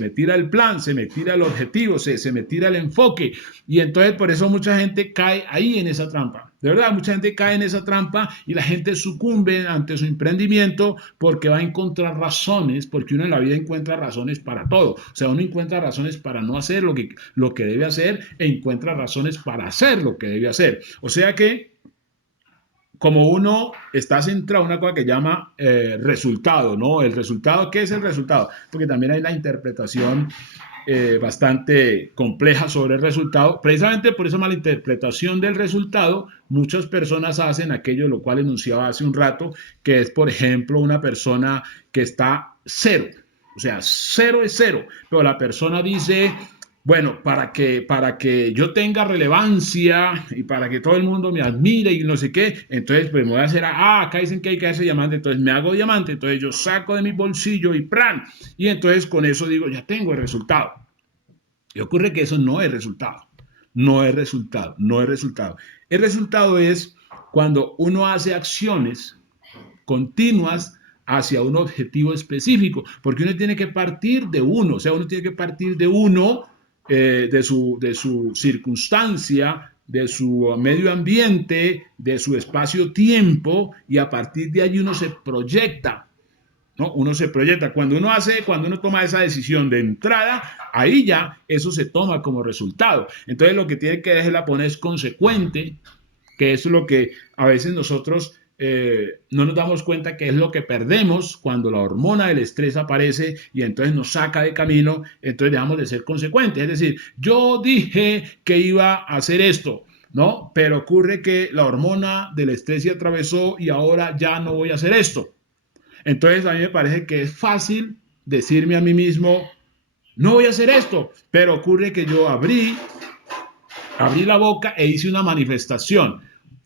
tira el plan, se me tira el objetivo, se me tira el enfoque, y entonces por eso mucha gente cae ahí en esa trampa. De verdad, mucha gente cae en esa trampa y la gente sucumbe ante su emprendimiento porque va a encontrar razones, porque uno en la vida encuentra razones para todo. O sea, uno encuentra razones para no hacer lo que debe hacer e encuentra razones para hacer lo que debe hacer. O sea que como uno está centrado en una cosa que llama resultado, ¿no? El resultado, ¿qué es el resultado? Porque también hay una interpretación bastante compleja sobre el resultado. Precisamente por esa mala interpretación del resultado, muchas personas hacen aquello lo cual enunciaba hace un rato, que es, por ejemplo, una persona que está cero. O sea, cero es cero, pero la persona dice, bueno, para que yo tenga relevancia y para que todo el mundo me admire y no sé qué, entonces pues me voy a hacer, acá dicen que hay que hacer diamante, entonces me hago diamante, entonces yo saco de mi bolsillo y ¡pran! Y entonces con eso digo, ya tengo el resultado. Y ocurre que eso no es resultado, no es resultado, no es resultado. El resultado es cuando uno hace acciones continuas hacia un objetivo específico, porque uno tiene que partir de uno, o sea, uno tiene que partir de uno, de su circunstancia, de su medio ambiente, de su espacio-tiempo, y a partir de allí uno se proyecta, ¿no? Uno se proyecta. Cuando uno toma esa decisión de entrada, ahí ya eso se toma como resultado. Entonces lo que tiene que es la poner es consecuente, que es lo que a veces nosotros no nos damos cuenta que es lo que perdemos cuando la hormona del estrés aparece y entonces nos saca de camino, entonces dejamos de ser consecuentes. Es decir, yo dije que iba a hacer esto, ¿no? Pero ocurre que la hormona del estrés se atravesó y ahora ya no voy a hacer esto. Entonces a mí me parece que es fácil decirme a mí mismo, no voy a hacer esto, pero ocurre que yo abrí la boca e hice una manifestación,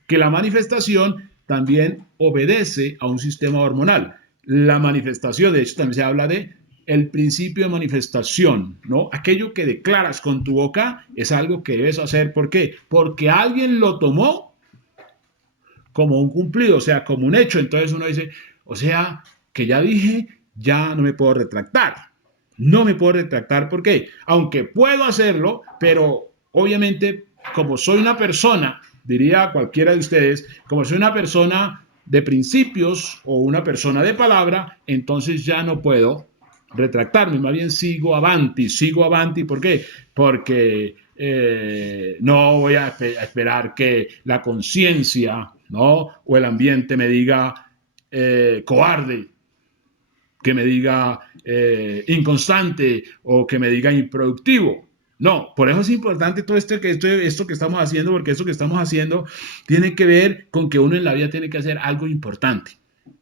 que la manifestación también obedece a un sistema hormonal. La manifestación, de hecho, también se habla de el principio de manifestación, ¿no? Aquello que declaras con tu boca es algo que debes hacer. ¿Por qué? Porque alguien lo tomó como un cumplido, o sea, como un hecho. Entonces uno dice, o sea, que ya dije, ya no me puedo retractar. No me puedo retractar, ¿por qué? Aunque puedo hacerlo, pero obviamente, como soy una persona, diría cualquiera de ustedes, como soy una persona de principios o una persona de palabra, entonces ya no puedo retractarme, más bien sigo avanti, ¿por qué? Porque no voy a esperar que la conciencia ¿no? O el ambiente me diga cobarde, que me diga inconstante o que me diga improductivo. No, por eso es importante todo esto que estamos haciendo, porque esto que estamos haciendo tiene que ver con que uno en la vida tiene que hacer algo importante.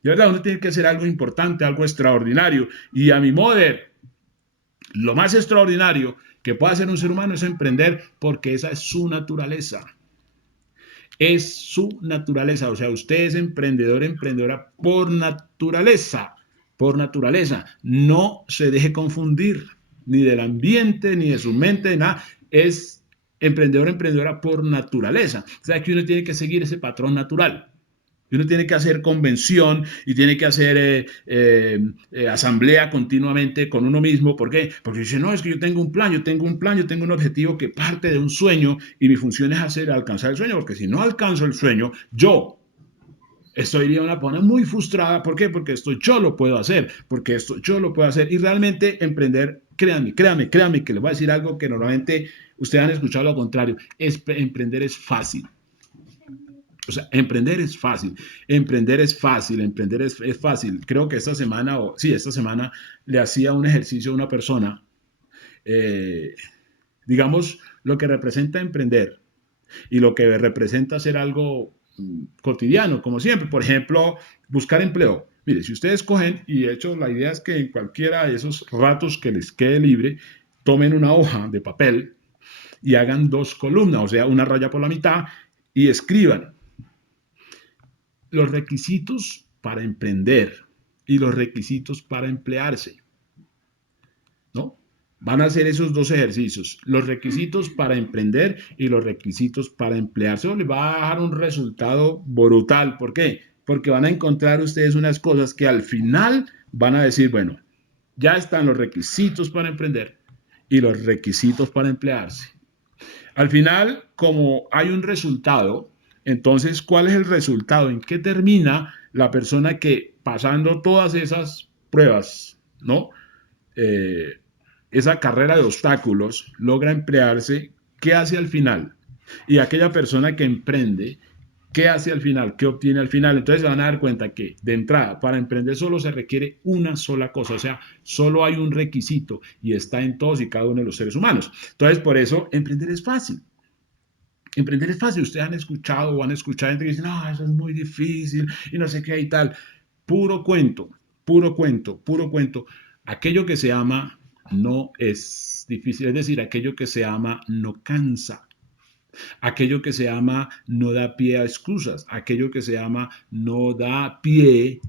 De verdad, uno tiene que hacer algo importante, algo extraordinario. Y a mi modo de ver, lo más extraordinario que puede hacer un ser humano es emprender, porque esa es su naturaleza. Es su naturaleza. O sea, usted es emprendedor, emprendedora por naturaleza. Por naturaleza. No se deje confundir ni del ambiente, ni de su mente, ni nada. Es emprendedor, emprendedora por naturaleza. O sea, que uno tiene que seguir ese patrón natural. Y uno tiene que hacer convención y tiene que hacer asamblea continuamente con uno mismo. ¿Por qué? Porque dice, no, es que yo tengo un plan, yo tengo un plan, yo tengo un objetivo que parte de un sueño y mi función es alcanzar el sueño, porque si no alcanzo el sueño, yo estoy una persona muy frustrada. ¿Por qué? Porque esto yo lo puedo hacer, porque esto yo lo puedo hacer. Y realmente emprender, créanme, créanme, créanme, que les voy a decir algo que normalmente ustedes han escuchado lo contrario, emprender es fácil. O sea, emprender es fácil, emprender es fácil, emprender es fácil. Creo que esta semana, esta semana le hacía un ejercicio a una persona, eh, digamos, lo que representa emprender y lo que representa hacer algo cotidiano, como siempre. Por ejemplo, buscar empleo. Mire, si ustedes cogen, y de hecho la idea es que en cualquiera de esos ratos que les quede libre, tomen una hoja de papel y hagan dos columnas, o sea, una raya por la mitad, y escriban los requisitos para emprender y los requisitos para emplearse, ¿no? Van a hacer esos dos ejercicios, los requisitos para emprender y los requisitos para emplearse. Eso les va a dejar un resultado brutal. ¿Por qué? Porque van a encontrar ustedes unas cosas que al final van a decir, bueno, ya están los requisitos para emprender y los requisitos para emplearse. Al final, como hay un resultado, entonces, ¿cuál es el resultado? ¿En qué termina la persona que pasando todas esas pruebas, ¿no? Eh, esa carrera de obstáculos, logra emplearse? ¿Qué hace al final? Y aquella persona que emprende, ¿qué hace al final? ¿Qué obtiene al final? Entonces se van a dar cuenta que de entrada, para emprender solo se requiere una sola cosa, o sea, solo hay un requisito y está en todos y cada uno de los seres humanos. Entonces, por eso, emprender es fácil. Emprender es fácil. Ustedes han escuchado o han escuchado gente que dice, no, eso es muy difícil y no sé qué y tal. Puro cuento, puro cuento, puro cuento. Aquello que se ama no es difícil, es decir, aquello que se ama no cansa. Aquello que se ama no da pie a excusas. Aquello que se ama no da pie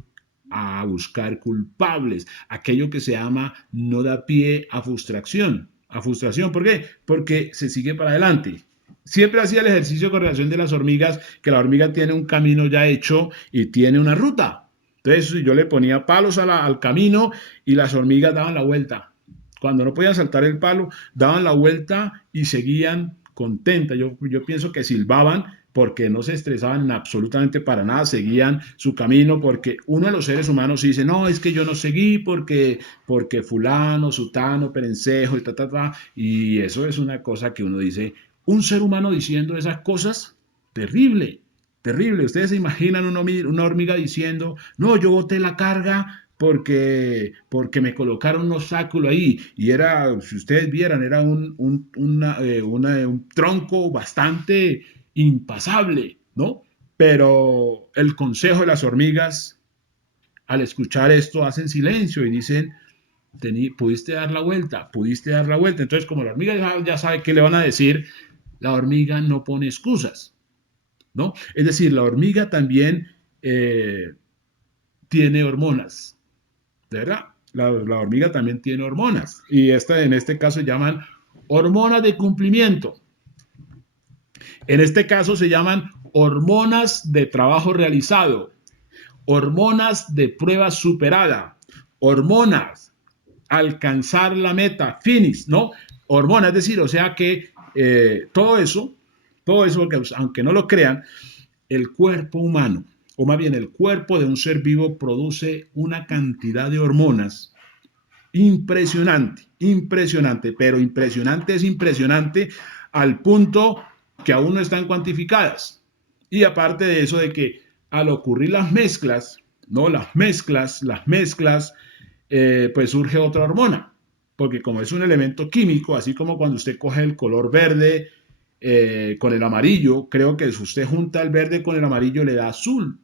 a buscar culpables. Aquello que se ama no da pie a frustración. A frustración, ¿por qué? Porque se sigue para adelante. Siempre hacía el ejercicio con relación de las hormigas, que la hormiga tiene un camino ya hecho y tiene una ruta. Entonces yo le ponía palos al camino y las hormigas daban la vuelta. Cuando no podían saltar el palo, daban la vuelta y seguían contentas. Yo pienso que silbaban porque no se estresaban absolutamente para nada, seguían su camino, porque uno de los seres humanos dice, no, es que yo no seguí porque fulano, sutano, perencejo, y eso es una cosa que uno dice, un ser humano diciendo esas cosas, terrible, terrible. Ustedes se imaginan una hormiga diciendo, no, yo boté la carga porque me colocaron un obstáculo ahí y era, si ustedes vieran, era un tronco bastante impasable, ¿no? Pero el consejo de las hormigas, al escuchar esto, hacen silencio y dicen, pudiste dar la vuelta, pudiste dar la vuelta. Entonces, como la hormiga ya sabe qué le van a decir, la hormiga no pone excusas, ¿no? Es decir, la hormiga también tiene hormonas, ¿de verdad? La hormiga también tiene hormonas y en este caso se llaman hormonas de cumplimiento. En este caso se llaman hormonas de trabajo realizado, hormonas de prueba superada, hormonas alcanzar la meta, finish, ¿no? Hormonas, es decir, o sea que todo eso, porque aunque no lo crean, el cuerpo humano, o más bien el cuerpo de un ser vivo produce una cantidad de hormonas impresionante, impresionante, pero impresionante es impresionante al punto que aún no están cuantificadas. Y aparte de eso, de que al ocurrir las mezclas, ¿no? Las mezclas, pues surge otra hormona, porque como es un elemento químico, así como cuando usted coge el color verde con el amarillo, creo que si usted junta el verde con el amarillo le da azul,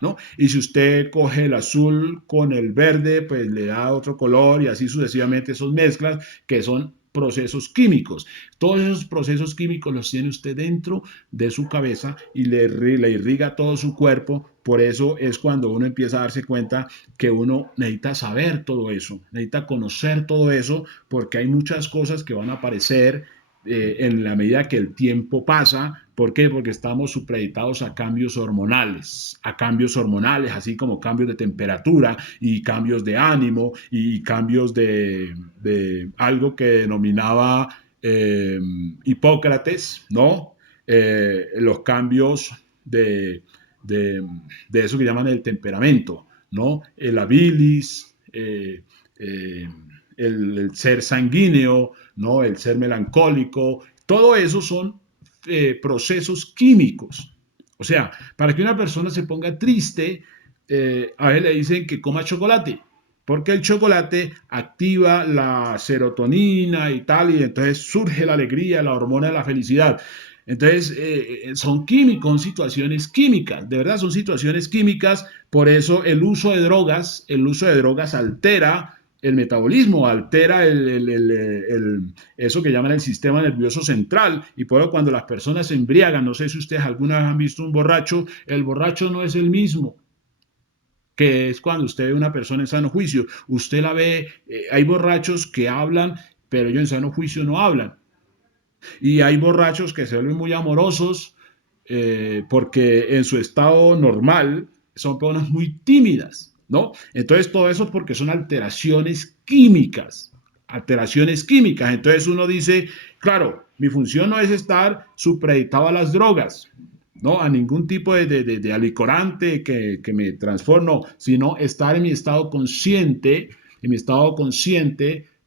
¿no? Y si usted coge el azul con el verde, pues le da otro color y así sucesivamente son mezclas que son procesos químicos. Todos esos procesos químicos los tiene usted dentro de su cabeza y le irriga todo su cuerpo. Por eso es cuando uno empieza a darse cuenta que uno necesita saber todo eso, necesita conocer todo eso, porque hay muchas cosas que van a aparecer en la medida que el tiempo pasa. ¿Por qué? Porque estamos supeditados a cambios hormonales, así como cambios de temperatura y cambios de ánimo y cambios de algo que denominaba Hipócrates, ¿no? Los cambios de, de, de, eso que llaman el temperamento, ¿no? La bilis, el ser sanguíneo, ¿no? El ser melancólico, todo eso son procesos químicos. O sea, para que una persona se ponga triste, a veces le dicen que coma chocolate, porque el chocolate activa la serotonina y tal, y entonces surge la alegría, la hormona de la felicidad. Entonces, son químicos, son situaciones químicas, de verdad son situaciones químicas, por eso el uso de drogas altera el metabolismo, altera eso que llaman el sistema nervioso central, y por eso cuando las personas se embriagan, no sé si ustedes alguna vez han visto un borracho, el borracho no es el mismo que es cuando usted ve una persona en sano juicio. Usted la ve, hay borrachos que hablan, pero ellos en sano juicio no hablan. Y hay borrachos que se vuelven muy amorosos porque en su estado normal son personas muy tímidas, ¿no? Entonces todo eso es porque son alteraciones químicas, alteraciones químicas. Entonces uno dice, claro, mi función no es estar supeditado a las drogas, ¿no? A ningún tipo de alicorante que me transformo, sino estar en mi estado consciente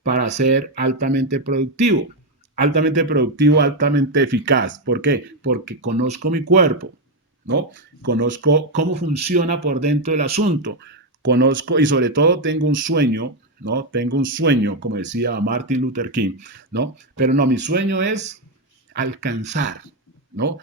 para ser altamente productivo, altamente eficaz. ¿Por qué? Porque conozco mi cuerpo, ¿no? Conozco cómo funciona por dentro el asunto, conozco y sobre todo tengo un sueño, ¿no? Tengo un sueño, como decía Martin Luther King, ¿no? Pero no, mi sueño es alcanzar, ¿no?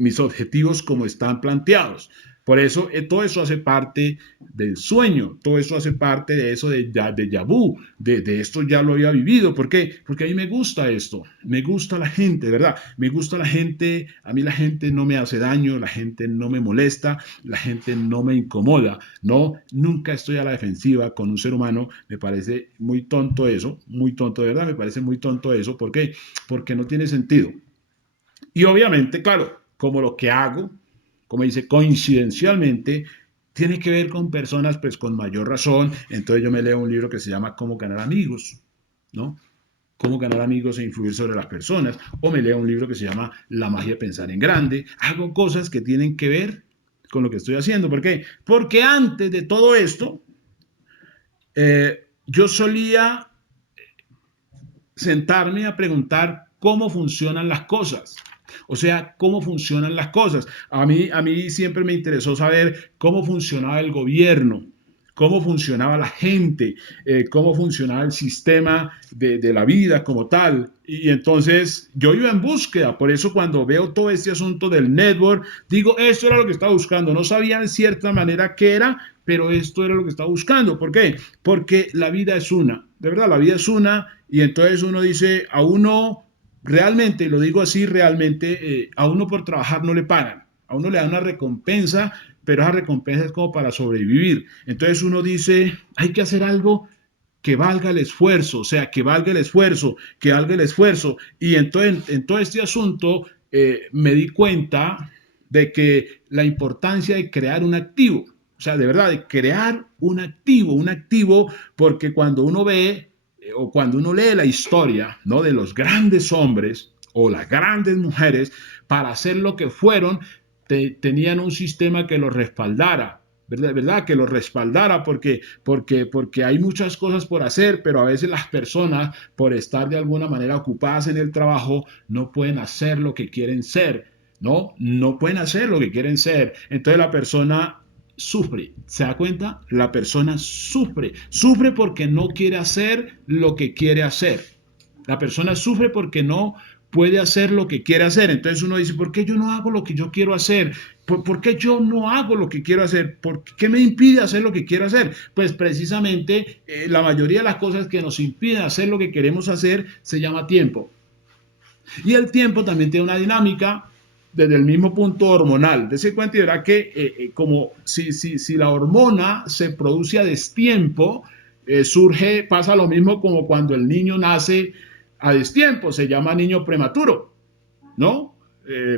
Mis objetivos como están planteados. Por eso, todo eso hace parte del sueño, todo eso hace parte de eso de Yabú, de esto ya lo había vivido. ¿Por qué? Porque a mí me gusta esto, me gusta la gente, ¿verdad? Me gusta la gente, a mí la gente no me hace daño, la gente no me molesta, la gente no me incomoda, ¿no? Nunca estoy a la defensiva con un ser humano, me parece muy tonto eso, muy tonto, de verdad, me parece muy tonto eso. ¿Por qué? Porque no tiene sentido. Y obviamente, claro, como lo que hago, como dice, coincidencialmente, tiene que ver con personas pues con mayor razón. Entonces yo me leo un libro que se llama Cómo ganar amigos, ¿no? Cómo ganar amigos e influir sobre las personas. O me leo un libro que se llama La magia de pensar en grande. Hago cosas que tienen que ver con lo que estoy haciendo. ¿Por qué? Porque antes de todo esto, yo solía sentarme a preguntar cómo funcionan las cosas. O sea, cómo funcionan las cosas. A mí siempre me interesó saber cómo funcionaba el gobierno, cómo funcionaba la gente, cómo funcionaba el sistema de la vida como tal. Y entonces yo iba en búsqueda, por eso cuando veo todo este asunto del network, digo, esto era lo que estaba buscando. No sabía en cierta manera qué era, pero esto era lo que estaba buscando. ¿Por qué? Porque la vida es una, de verdad, la vida es una, y entonces uno dice, a uno realmente, y lo digo así, realmente, a uno por trabajar no le pagan, a uno le dan una recompensa, pero esa recompensa es como para sobrevivir. Entonces uno dice, hay que hacer algo que valga el esfuerzo, o sea, que valga el esfuerzo, que valga el esfuerzo. Y entonces, en todo este asunto, me di cuenta de que la importancia de crear un activo, o sea, de verdad, de crear un activo, porque cuando uno ve o cuando uno lee la historia, ¿no? De los grandes hombres o las grandes mujeres, para hacer lo que fueron, tenían un sistema que los respaldara, ¿verdad? ¿Verdad? Que los respaldara porque hay muchas cosas por hacer, pero a veces las personas, por estar de alguna manera ocupadas en el trabajo, no pueden hacer lo que quieren ser. ¿no? No pueden hacer lo que quieren ser. Entonces la persona sufre. ¿Se da cuenta? La persona sufre. Sufre porque no quiere hacer lo que quiere hacer. La persona sufre porque no puede hacer lo que quiere hacer. Entonces uno dice, ¿por qué yo no hago lo que yo quiero hacer? ¿Por qué yo no hago lo que quiero hacer? ¿Por qué me impide hacer lo que quiero hacer? Pues precisamente la mayoría de las cosas que nos impiden hacer lo que queremos hacer se llama tiempo. Y el tiempo también tiene una dinámica desde el mismo punto hormonal. Dese cuenta y verá que como si la hormona se produce a destiempo, pasa lo mismo como cuando el niño nace a destiempo, se llama niño prematuro, ¿no?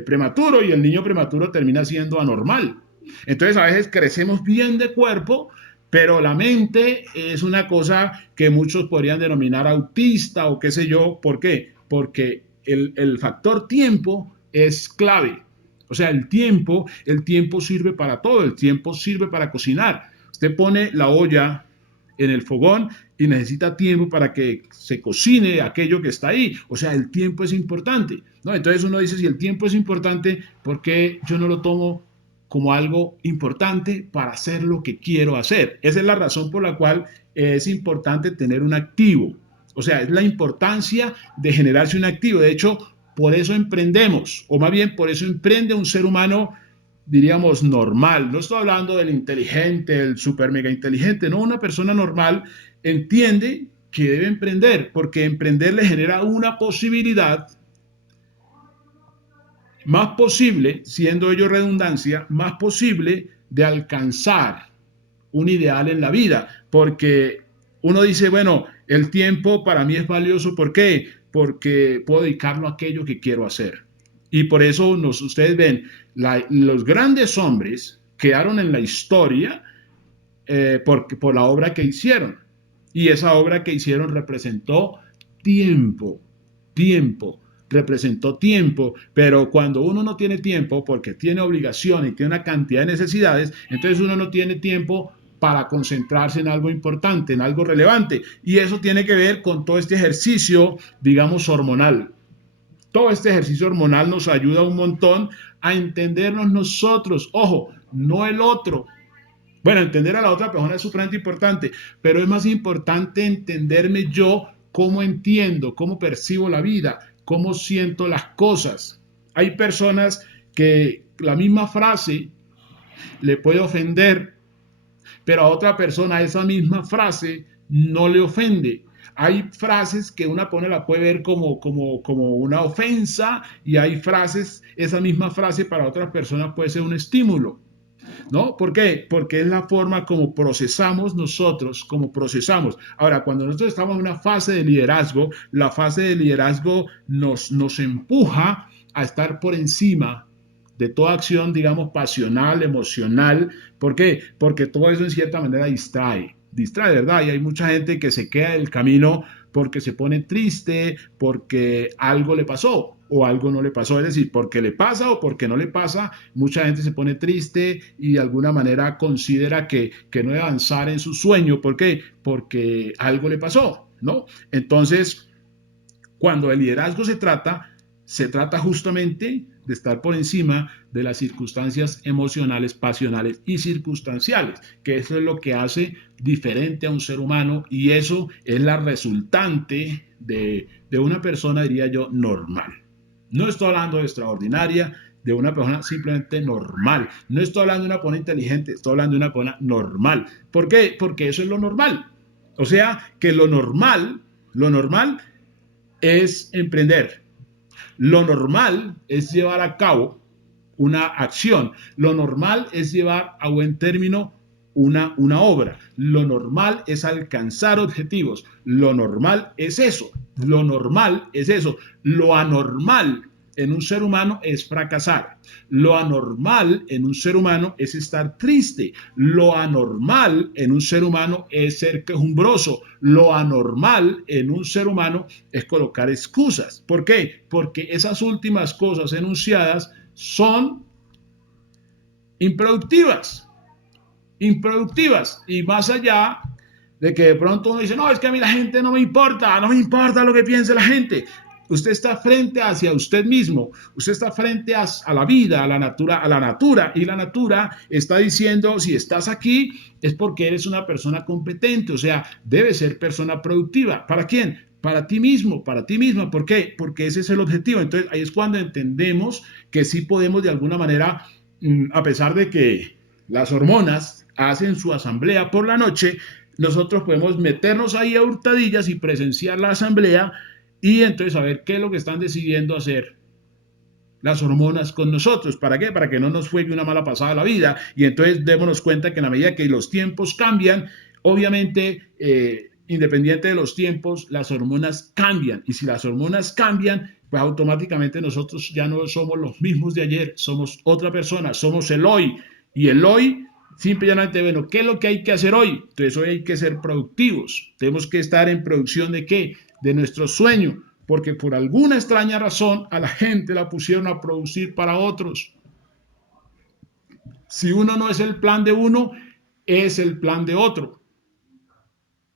Prematuro, y el niño prematuro termina siendo anormal. Entonces a veces crecemos bien de cuerpo, pero la mente es una cosa que muchos podrían denominar autista o qué sé yo. ¿Por qué? Porque el factor tiempo es clave. O sea, el tiempo sirve para todo, el tiempo sirve para cocinar. Usted pone la olla en el fogón y necesita tiempo para que se cocine aquello que está ahí. O sea, el tiempo es importante, ¿no? Entonces uno dice, si el tiempo es importante, ¿por qué yo no lo tomo como algo importante para hacer lo que quiero hacer? Esa es la razón por la cual es importante tener un activo. O sea, es la importancia de generarse un activo. De hecho, por eso emprendemos, o más bien por eso emprende un ser humano, diríamos, normal. No estoy hablando del inteligente, el super mega inteligente, no, una persona normal entiende que debe emprender, porque emprender le genera una posibilidad más posible, siendo ello redundancia, más posible de alcanzar un ideal en la vida, porque uno dice, bueno, el tiempo para mí es valioso, ¿por qué? Porque puedo dedicarlo a aquello que quiero hacer. Y por eso ustedes ven, los grandes hombres quedaron en la historia por la obra que hicieron. Y esa obra que hicieron representó tiempo, tiempo, representó tiempo, pero cuando uno no tiene tiempo porque tiene obligaciones y tiene una cantidad de necesidades, entonces uno no tiene tiempo para concentrarse en algo importante, en algo relevante. Y eso tiene que ver con todo este ejercicio, digamos, hormonal. Todo este ejercicio hormonal nos ayuda un montón a entendernos nosotros, ojo, no el otro. Bueno, entender a la otra persona es supremamente importante, pero es más importante entenderme yo, cómo entiendo, cómo percibo la vida, cómo siento las cosas. Hay personas que la misma frase le puede ofender, pero a otra persona esa misma frase no le ofende. Hay frases que una persona la puede ver como una ofensa, y hay frases, esa misma frase para otras personas puede ser un estímulo. ¿No? ¿Por qué? Porque es la forma como procesamos nosotros, como procesamos. Ahora, cuando nosotros estamos en una fase de liderazgo, la fase de liderazgo nos empuja a estar por encima de toda acción, digamos, pasional, emocional. ¿Por qué? Porque todo eso en cierta manera distrae, ¿verdad? Y hay mucha gente que se queda del camino porque se pone triste, porque algo le pasó o algo no le pasó, es decir, porque le pasa o porque no le pasa. Mucha gente se pone triste y de alguna manera considera que no debe avanzar en su sueño. ¿Por qué? Porque algo le pasó, ¿no? Entonces, cuando el liderazgo se trata justamente de estar por encima de las circunstancias emocionales, pasionales y circunstanciales, que eso es lo que hace diferente a un ser humano, y eso es la resultante de una persona, diría yo, normal. No estoy hablando de extraordinaria, de una persona simplemente normal. No estoy hablando de una persona inteligente, estoy hablando de una persona normal. ¿Por qué? Porque eso es lo normal. O sea, que lo normal es emprender. Lo normal es llevar a cabo una acción. Lo normal es llevar a buen término una obra. Lo normal es alcanzar objetivos. Lo normal es eso. Lo normal es eso. Lo anormal en un ser humano es fracasar. Lo anormal en un ser humano es estar triste. Lo anormal en un ser humano es ser quejumbroso. Lo anormal en un ser humano es colocar excusas. ¿Por qué? Porque esas últimas cosas enunciadas son improductivas. Improductivas. Y más allá de que de pronto uno dice, no, es que a mí la gente no me importa lo que piense la gente. Usted está frente hacia usted mismo, usted está frente a la vida, a la natura, y la natura está diciendo, si estás aquí es porque eres una persona competente, o sea, debes ser persona productiva. ¿Para quién? Para ti mismo, para ti misma. ¿Por qué? Porque ese es el objetivo. Entonces ahí es cuando entendemos que sí podemos de alguna manera, a pesar de que las hormonas hacen su asamblea por la noche, nosotros podemos meternos ahí a hurtadillas y presenciar la asamblea y entonces saber qué es lo que están decidiendo hacer las hormonas con nosotros. ¿Para qué? Para que no nos juegue una mala pasada la vida. Y entonces démonos cuenta que en la medida que los tiempos cambian, obviamente, independiente de los tiempos, las hormonas cambian. Y si las hormonas cambian, pues automáticamente nosotros ya no somos los mismos de ayer, somos otra persona, somos el hoy. Y el hoy, simplemente, bueno, ¿qué es lo que hay que hacer hoy? Entonces hoy hay que ser productivos. Tenemos que estar en producción de ¿qué? De nuestro sueño, porque por alguna extraña razón a la gente la pusieron a producir para otros. Si uno no es el plan de uno, es el plan de otro.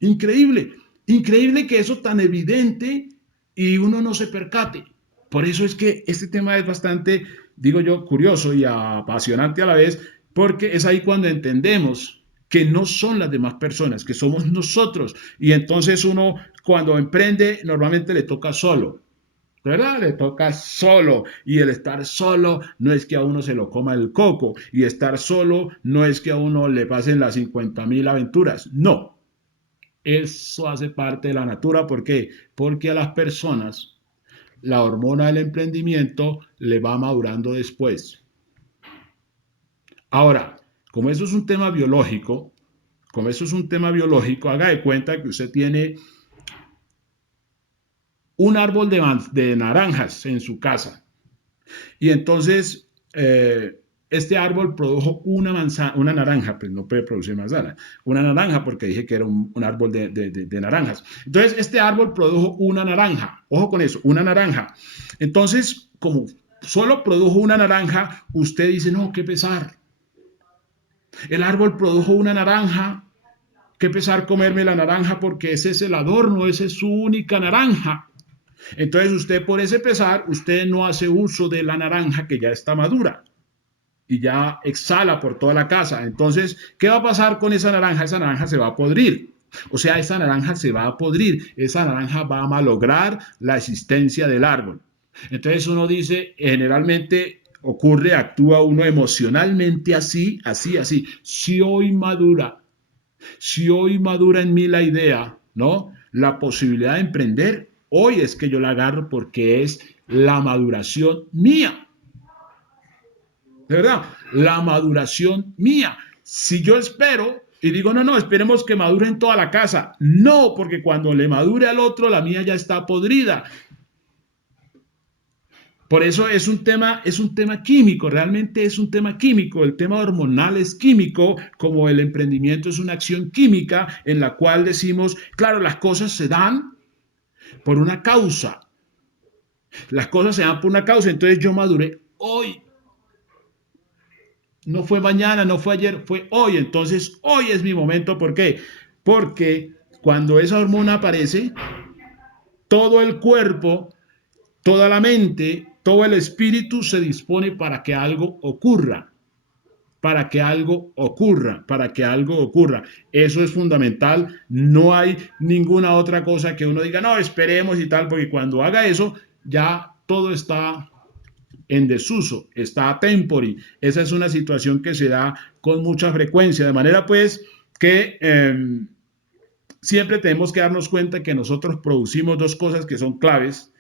Increíble, increíble que eso tan evidente y uno no se percate. Por eso es que este tema es bastante, digo yo, curioso y apasionante a la vez, porque es ahí cuando entendemos que no son las demás personas, que somos nosotros. Y entonces uno cuando emprende normalmente le toca solo. ¿Verdad? Le toca solo. Y el estar solo no es que a uno se lo coma el coco. Y estar solo no es que a uno le pasen las 50.000 aventuras. No. Eso hace parte de la natura. ¿Por qué? Porque a las personas la hormona del emprendimiento le va madurando después. Ahora, como eso es un tema biológico, haga de cuenta que usted tiene un árbol de naranjas en su casa. Y entonces, este árbol produjo una naranja, pues no puede producir manzana, una naranja porque dije que era un árbol de naranjas. Entonces, este árbol produjo una naranja, ojo con eso, una naranja. Entonces, como solo produjo una naranja, usted dice, no, qué pesar. El árbol produjo una naranja, qué pesar comerme la naranja porque ese es el adorno, esa es su única naranja. Entonces usted por ese pesar, usted no hace uso de la naranja que ya está madura y ya exhala por toda la casa. Entonces, ¿qué va a pasar con esa naranja? Esa naranja se va a podrir. O sea, esa naranja se va a podrir, esa naranja va a malograr la existencia del árbol. Entonces uno dice, generalmente ocurre, actúa uno emocionalmente así, así, así. Si hoy madura en mí la idea, ¿no? La posibilidad de emprender, hoy es que yo la agarro porque es la maduración mía. De verdad, la maduración mía. Si yo espero y digo, no, no, esperemos que madure en toda la casa. No, porque cuando le madure al otro, la mía ya está podrida. Por eso es un tema químico, realmente es un tema químico. El tema hormonal es químico, como el emprendimiento es una acción química en la cual decimos, claro, las cosas se dan por una causa. Las cosas se dan por una causa. Entonces yo maduré hoy. No fue mañana, no fue ayer, fue hoy. Entonces hoy es mi momento. ¿Por qué? Porque cuando esa hormona aparece, todo el cuerpo, toda la mente, todo el espíritu se dispone para que algo ocurra. Para que algo ocurra, para que algo ocurra. Eso es fundamental. No hay ninguna otra cosa que uno diga, no, esperemos y tal, porque cuando haga eso, ya todo está en desuso, está a tempori. Esa es una situación que se da con mucha frecuencia, de manera pues que siempre tenemos que darnos cuenta que nosotros producimos dos cosas que son claves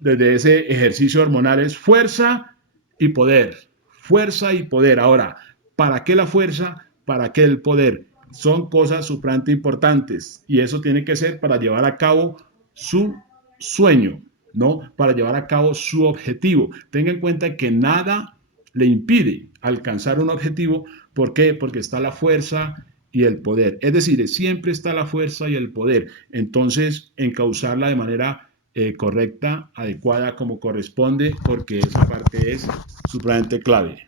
desde ese ejercicio hormonal, es fuerza y poder. Fuerza y poder. Ahora, ¿para qué la fuerza? ¿Para qué el poder? Son cosas supremamente importantes y eso tiene que ser para llevar a cabo su sueño, ¿no? Para llevar a cabo su objetivo. Tenga en cuenta que nada le impide alcanzar un objetivo. ¿Por qué? Porque está la fuerza y el poder. Es decir, siempre está la fuerza y el poder. Entonces, encauzarla de manera correcta, adecuada, como corresponde, porque esa parte es supremamente clave.